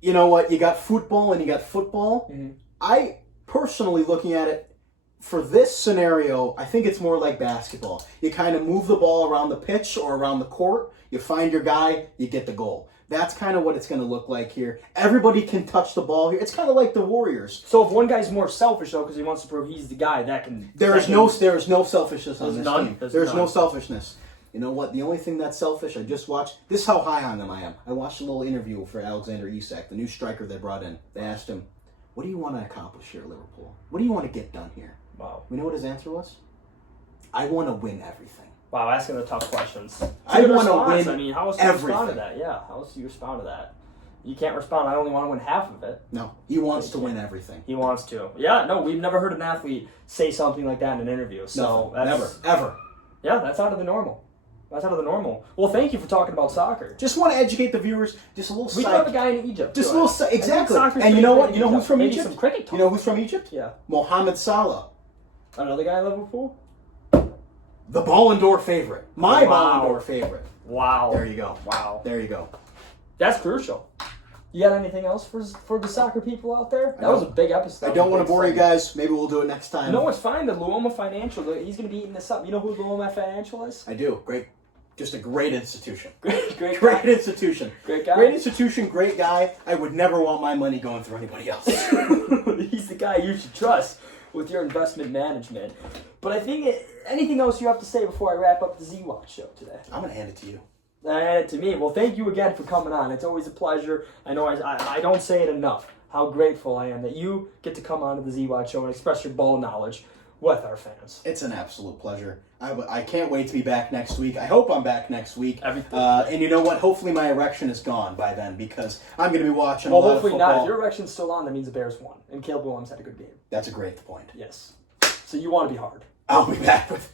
you know what, you got football and you got football. Mm-hmm. I personally, looking at it, for this scenario, I think it's more like basketball. You kind of move the ball around the pitch or around the court, you find your guy, you get the goal. That's kind of what it's going to look like here. Everybody can touch the ball here. It's kind of like the Warriors. So if one guy's more selfish, though, because he wants to prove he's the guy, that can... There is no selfishness on this none? team. There's no none. selfishness. You know what? The only thing that's selfish, I just watched... This is how high on them I am. I watched a little interview for Alexander Isak, the new striker they brought in. They asked him, what do you want to accomplish here at Liverpool? What do you want to get done here? Wow. You know what his answer was? I want to win everything. Wow, asking the tough questions. I Good want to response. win I mean, how else do you respond to everything. that? Yeah, how else do you respond to that? You can't respond, I only want to win half of it. No, he wants to win everything. He wants to. Yeah, no, we've never heard an athlete say something like that in an interview. So No, never, ever. Yeah, that's out of the normal. That's out of the normal. Well, thank you for talking about soccer. Just want to educate the viewers. Just a little We do side. have a guy in Egypt. Just a too. little side. I think Exactly. soccer's And you know pretty what? big You know in who's from Maybe Egypt? some cricket talk. You know who's from Egypt? Yeah. Mohamed Salah. Another guy in Liverpool? The Ballon d'Or favorite. My Wow. Ballon d'Or favorite. Wow. There you go. Wow. There you go. That's crucial. You got anything else for the soccer people out there? That was a big episode. I don't want to bore you guys. Maybe we'll do it next time. No, it's fine. The Luoma Financial, he's going to be eating this up. You know who Luoma Financial is? I do. Great. Just a great institution. Great Great guy. institution. Great guy. Great institution. Great guy. I would never want my money going through anybody else. He's the guy you should trust with your investment management. But I think anything else you have to say before I wrap up the Z-Watch show today? I'm going to hand it to you. And it to me. Well, thank you again for coming on. It's always a pleasure. I know I don't say it enough how grateful I am that you get to come on to the Z-Watch show and express your ball knowledge with our fans. It's an absolute pleasure. I can't wait to be back next week. I hope I'm back next week. Everything. And you know what? Hopefully my erection is gone by then because I'm going to be watching Well, a lot of hopefully football. not. If your erection's still on, that means the Bears won. And Caleb Williams had a good game. That's a great point. Yes. So you want to be hard. I'll be back with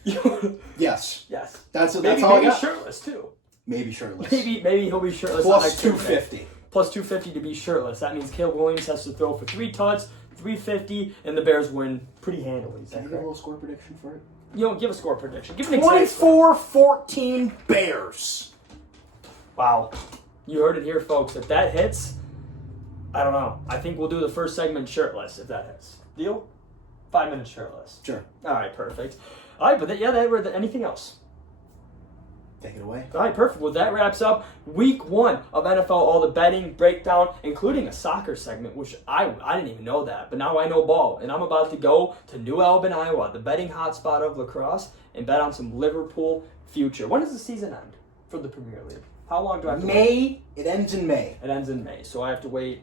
Yes. Yes. That's all Maybe I got. shirtless, too. Maybe shirtless. Maybe he'll be shirtless. Plus on next Thursday. 250. Plus 250 to be shirtless. That means Caleb Williams has to throw for 3 touchdowns, 350, and the Bears win pretty handily. Is that Can you give a correct? little score prediction for it? You don't give a score prediction. Give an example. 24-14 Bears. Wow. You heard it here, folks. If that hits, I don't know. I think we'll do the first segment shirtless if that hits. Deal? 5 minutes shirtless. Sure. All right, perfect. All right, but anything else? Take it away. All right, perfect. Well, that wraps up week 1 of NFL, all the betting, breakdown, including a soccer segment, which I didn't even know that, but now I know ball. And I'm about to go to New Albin, Iowa, the betting hotspot of lacrosse, and bet on some Liverpool future. When does the season end for the Premier League? How long do I have to wait? May. It ends in May. It ends in May, so I have to wait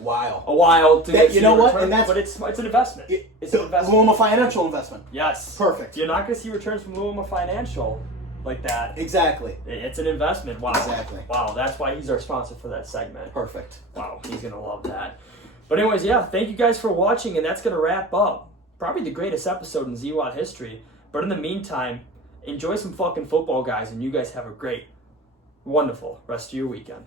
Wow. a while to get You know see a what? return, And that's- but it's an investment. It's an investment. Luma Financial investment. Yes. Perfect. You're not going to see returns from Luma Financial like that. Exactly. It's an investment. Wow. Exactly. Wow, that's why he's our sponsor for that segment. Perfect. Wow, he's going to love that. But anyways, yeah, thank you guys for watching, and that's going to wrap up probably the greatest episode in ZWAT history. But in the meantime, enjoy some fucking football, guys, and you guys have a great, wonderful rest of your weekend.